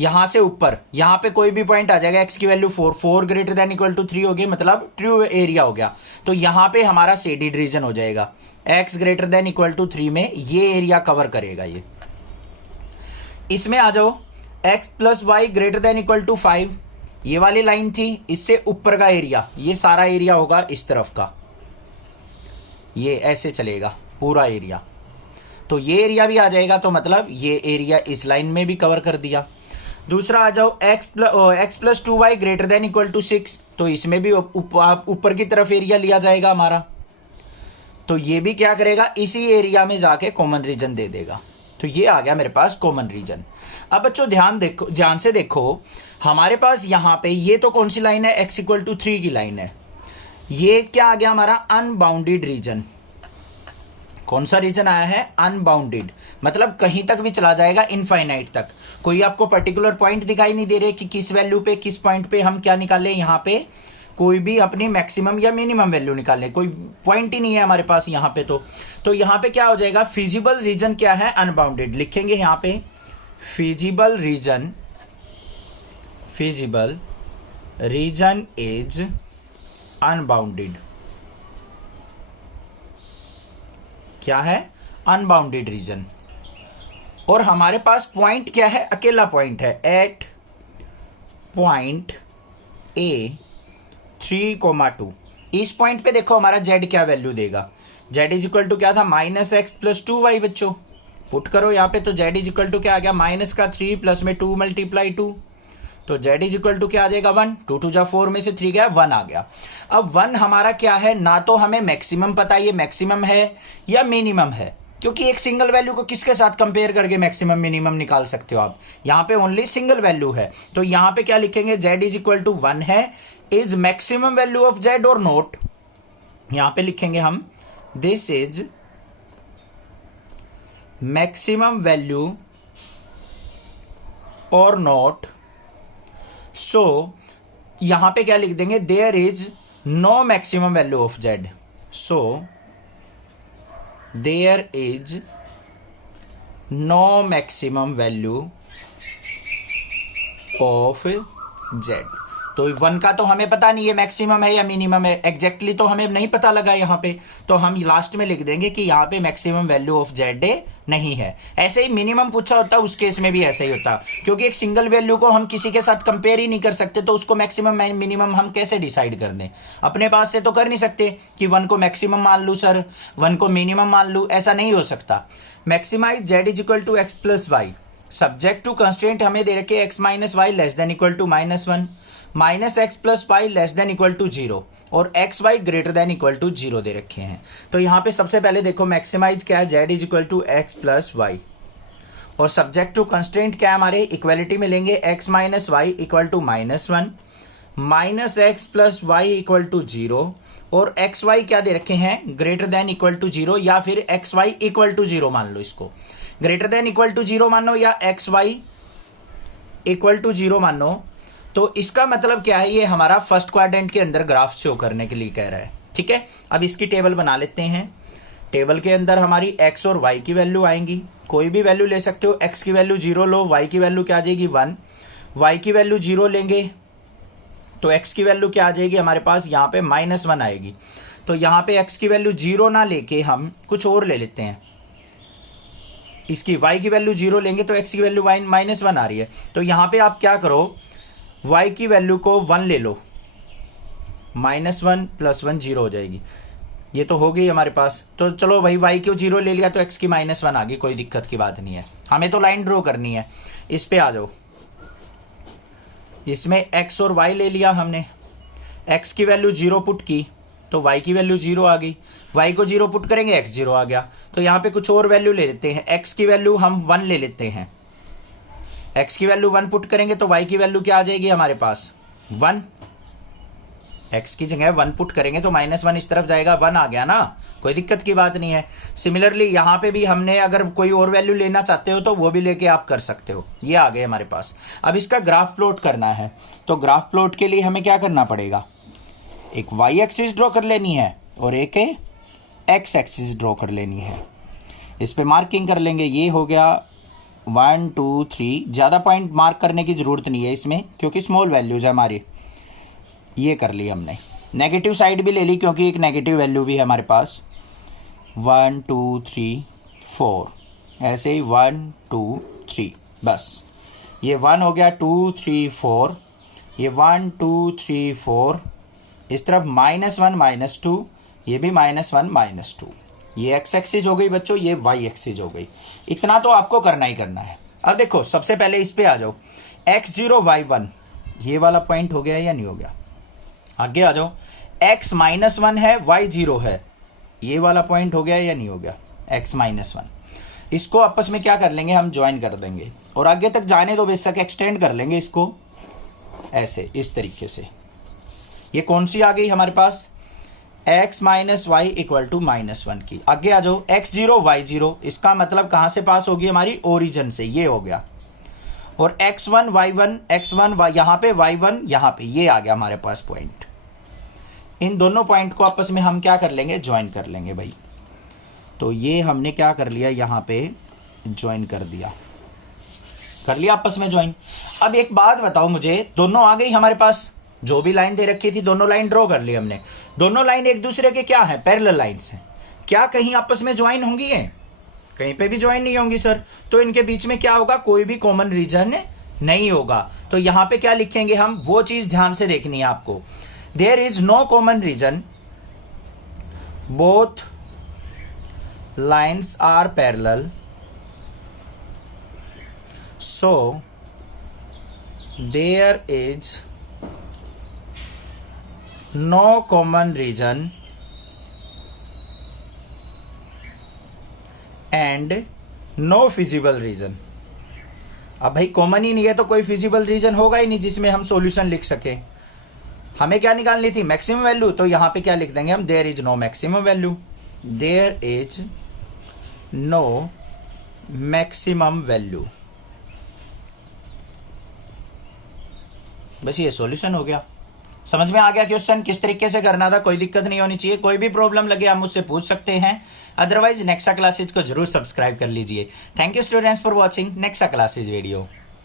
यहां से ऊपर यहां पे कोई भी पॉइंट आ जाएगा, x की value 4 greater than equal to 3 होगी, मतलब ट्रू एरिया हो गया। तो यहां पे हमारा शेडेड रीजन हो जाएगा, x greater than equal to 3 में ये एरिया कवर करेगा। ये इसमें आ जाओ, x plus y greater than equal to 5, ये वाली लाइन थी, इससे ऊपर का एरिया, ये सारा एरिया होगा इस तरफ का, ये ऐसे चलेगा पूरा एरिया, तो ये एरिया भी आ जाएगा, तो मतलब ये एरिया इस लाइन में भी कवर कर दिया। दूसरा आ जाओ, x plus 2y greater than equal to 6, तो इसमें भी ऊपर की तरफ एरिया लिया जाएगा हमारा, तो ये भी क्या करेगा, इसी एरिया में जाके कॉमन रीजन दे देगा। तो ये आ गया मेरे पास कॉमन रीजन। अब बच्चों ध्यान से देखो, हमारे पास यहां पे ये तो कौन सी लाइन है, x इक्वल टू 3 की लाइन है। ये क्या आ गया हमारा, अनबाउंडेड रीजन। कौन सा रीजन आया है, अनबाउंडेड, मतलब कहीं तक भी चला जाएगा, इनफाइनाइट तक। कोई आपको पर्टिकुलर पॉइंट दिखाई नहीं दे रहे कि किस वैल्यू पे, किस पॉइंट पे हम क्या निकाले, यहाँ पे कोई भी अपनी मैक्सिमम या मिनिमम वैल्यू निकालने, कोई पॉइंट ही नहीं है हमारे पास यहाँ पे। तो यहाँ पे क्या हो जाएगा, फिजिबल रीजन क्या है, अनबाउंडेड लिखेंगे यहाँ पे, फिजिबल रीजन इज अनबाउंडेड। क्या है, अनबाउंडेड रीजन। और हमारे पास पॉइंट क्या है, अकेला पॉइंट है, एट पॉइंट A 3,2। इस पॉइंट पे देखो हमारा z क्या वैल्यू देगा, z इज इक्वल टू क्या था, माइनस एक्स प्लस 2y। बच्चों पुट करो यहाँ पे, तो z इज इक्वल टू क्या आ गया, माइनस का 3 प्लस में 2 मल्टीप्लाई 2, तो z इज इक्वल टू क्या आ जाएगा 1, 2 2 जा 4 में से 3 गया 1 आ गया। अब 1 हमारा क्या है, ना तो हमें मैक्सिमम पता है ये मैक्सिमम है या मिनिमम है, क्योंकि एक सिंगल वैल्यू को किसके साथ कंपेयर करके मैक्सिमम मिनिमम निकाल सकते हो आप, यहाँ पे ओनली सिंगल वैल्यू है। तो यहाँ पे क्या लिखेंगे, z इज इक्वल टू 1 है, is maximum value of z और नोट, यहाँ पे लिखेंगे हम दिस इज मैक्सिमम वैल्यू और नॉट। सो यहां पे क्या लिख देंगे, there is no maximum value of z, so there is no maximum value of z। तो 1 का तो हमें पता नहीं है मैक्सिमम है या मिनिमम है, एग्जैक्टली तो हमें नहीं पता लगा यहाँ पे, तो हम लास्ट में लिख देंगे कि यहाँ पे मैक्सिमम वैल्यू ऑफ z नहीं है। ऐसे ही मिनिमम पूछा होता उस केस में भी ऐसा ही होता, क्योंकि एक सिंगल वैल्यू को हम किसी के साथ कंपेयर ही नहीं कर सकते, तो उसको मैक्सिमम मिनिमम हम कैसे डिसाइड कर दें, अपने पास से तो कर नहीं सकते कि 1 को मैक्सिमम मान लूँ सर, 1 को मिनिमम मान लूँ, ऐसा नहीं हो सकता। Maximize z is equal to x plus y, subject to constraint हमें दे रखे x minus y less than equal to -1, minus x plus y less than equal to 0, और x y greater than equal to 0 दे रखे हैं। तो यहाँ पे सबसे पहले देखो मैक्सिमाइज क्या है, z is equal to x plus y, और सब्जेक्ट टू कंस्ट्रेंट क्या है हमारे, इक्वलिटी में लेंगे x minus y equal to -1, minus x plus y equal to 0, और एक्स वाई क्या दे रखे हैं, ग्रेटर देन इक्वल टू 0, या फिर एक्स वाई इक्वल टू 0 मान लो, इसको ग्रेटर देन इक्वल टू 0 मानो या एक्स वाई इक्वल टू 0 मानो। तो इसका मतलब क्या है, ये हमारा फर्स्ट क्वाड्रेंट के अंदर ग्राफ शो करने के लिए कह रहा है। ठीक है, अब इसकी टेबल बना लेते हैं। टेबल के अंदर हमारी x और y की वैल्यू आएंगी, कोई भी वैल्यू ले सकते हो। x की वैल्यू 0 लो, y की वैल्यू क्या आ जाएगी 1, y की वैल्यू 0 लेंगे तो x की वैल्यू क्या आ जाएगी हमारे पास, यहाँ पे -1 आएगी। तो यहाँ पे x की वैल्यू 0 ना लेके हम कुछ और ले लेते हैं, इसकी y की वैल्यू 0 लेंगे तो x की वैल्यू -1 आ रही है। तो यहाँ पे आप क्या करो, y की वैल्यू को 1 ले लो, -1 + 1 0 हो जाएगी। ये तो हो गई हमारे पास। तो चलो भाई y को 0 ले लिया तो x की -1 आ गई, कोई दिक्कत की बात नहीं है। हमें तो लाइन ड्रॉ करनी है। इस पे आ जाओ, इसमें x और y ले लिया हमने, x की वैल्यू 0 पुट की तो y की वैल्यू 0 आ गई, y को 0 पुट करेंगे x 0 आ गया। तो यहाँ पे कुछ और वैल्यू ले लेते हैं, x की वैल्यू हम 1 ले लेते हैं, x की वैल्यू 1 पुट करेंगे तो y की वैल्यू क्या आ जाएगी हमारे पास 1, x की जगह 1 पुट करेंगे तो -1 इस तरफ जाएगा, 1 आ गया ना, कोई दिक्कत की बात नहीं है। सिमिलरली यहाँ पे भी हमने अगर कोई और वैल्यू लेना चाहते हो तो वो भी लेके आप कर सकते हो। ये आ गए हमारे पास। अब इसका ग्राफ प्लॉट करना है, तो ग्राफ प्लॉट के लिए हमें क्या करना पड़ेगा, एक y एक्सिस ड्रॉ कर लेनी है और एक x एक्सिस ड्रॉ कर लेनी है। इस पे मार्किंग कर लेंगे, ये हो गया 1 2 3। ज़्यादा पॉइंट मार्क करने की ज़रूरत नहीं है इसमें क्योंकि स्मॉल वैल्यूज है हमारी। ये कर ली हमने, नेगेटिव साइड भी ले ली क्योंकि एक नेगेटिव वैल्यू भी है हमारे पास। 1 2 3 4, ऐसे ही 1 2 3, बस ये 1 हो गया, 2 3 4, ये 1 2 3 4, इस तरफ -1 -2, ये भी -1 -2। ये x एक्सिस हो गई बच्चों, ये y एक्सिस हो गई। इतना तो आपको करना ही करना है। अब देखो सबसे पहले इस पे आ जाओ, x0 y1, ये वाला पॉइंट हो गया या नहीं हो गया। आगे आ जाओ, x -1 है y 0 है, ये वाला पॉइंट हो गया या नहीं हो गया, x -1। इसको आपस में क्या कर लेंगे, हम ज्वाइन कर देंगे और आगे तक जाने दो, बेशक एक्सटेंड कर लेंगे इसको ऐसे, इस तरीके से। ये कौन सी आ गई हमारे पास, x - y = -1 की। आगे आ जाओ, x0 y0, इसका मतलब कहां से पास होगी हमारी, ओरिजिन से, ये हो गया। और x1 y1, x1 यहाँ पे, y1 यहाँ पे, ये आ गया हमारे पास पॉइंट। इन दोनों पॉइंट को आपस में हम क्या कर लेंगे, ज्वाइन कर लेंगे भाई। तो ये हमने क्या कर लिया, यहाँ पे ज्वाइन कर दिया, कर लिया आपस में ज्वाइन। अब एक बात बताओ मुझे, दोनों आ गई हमारे पास, जो भी लाइन दे रखी थी दोनों लाइन ड्रॉ कर ली हमने। दोनों लाइन एक दूसरे के क्या है, पैरेलल लाइंस हैं। क्या कहीं आपस में ज्वाइन होंगी है, कहीं पे भी ज्वाइन नहीं होंगी सर। तो इनके बीच में क्या होगा, कोई भी कॉमन रीजन नहीं होगा। तो यहां पे क्या लिखेंगे हम, वो चीज ध्यान से देखनी है आपको। There is no common region, both lines are parallel, so there is no common region and no feasible region. अब भाई कॉमन ही नहीं है तो कोई फिजिबल रीजन होगा ही नहीं जिसमें हम सॉल्यूशन लिख सके। हमें क्या निकालनी थी, मैक्सिमम वैल्यू। तो यहां पे क्या लिख देंगे हम, there is no maximum value, there is no maximum value. बस ये सॉल्यूशन हो गया। समझ में आ गया क्वेश्चन किस तरीके से करना था, कोई दिक्कत नहीं होनी चाहिए। कोई भी प्रॉब्लम लगे आप मुझसे पूछ सकते हैं, अदरवाइज नेक्सा क्लासेज को जरूर सब्सक्राइब कर लीजिए। Thank you students for watching Nexa classes video.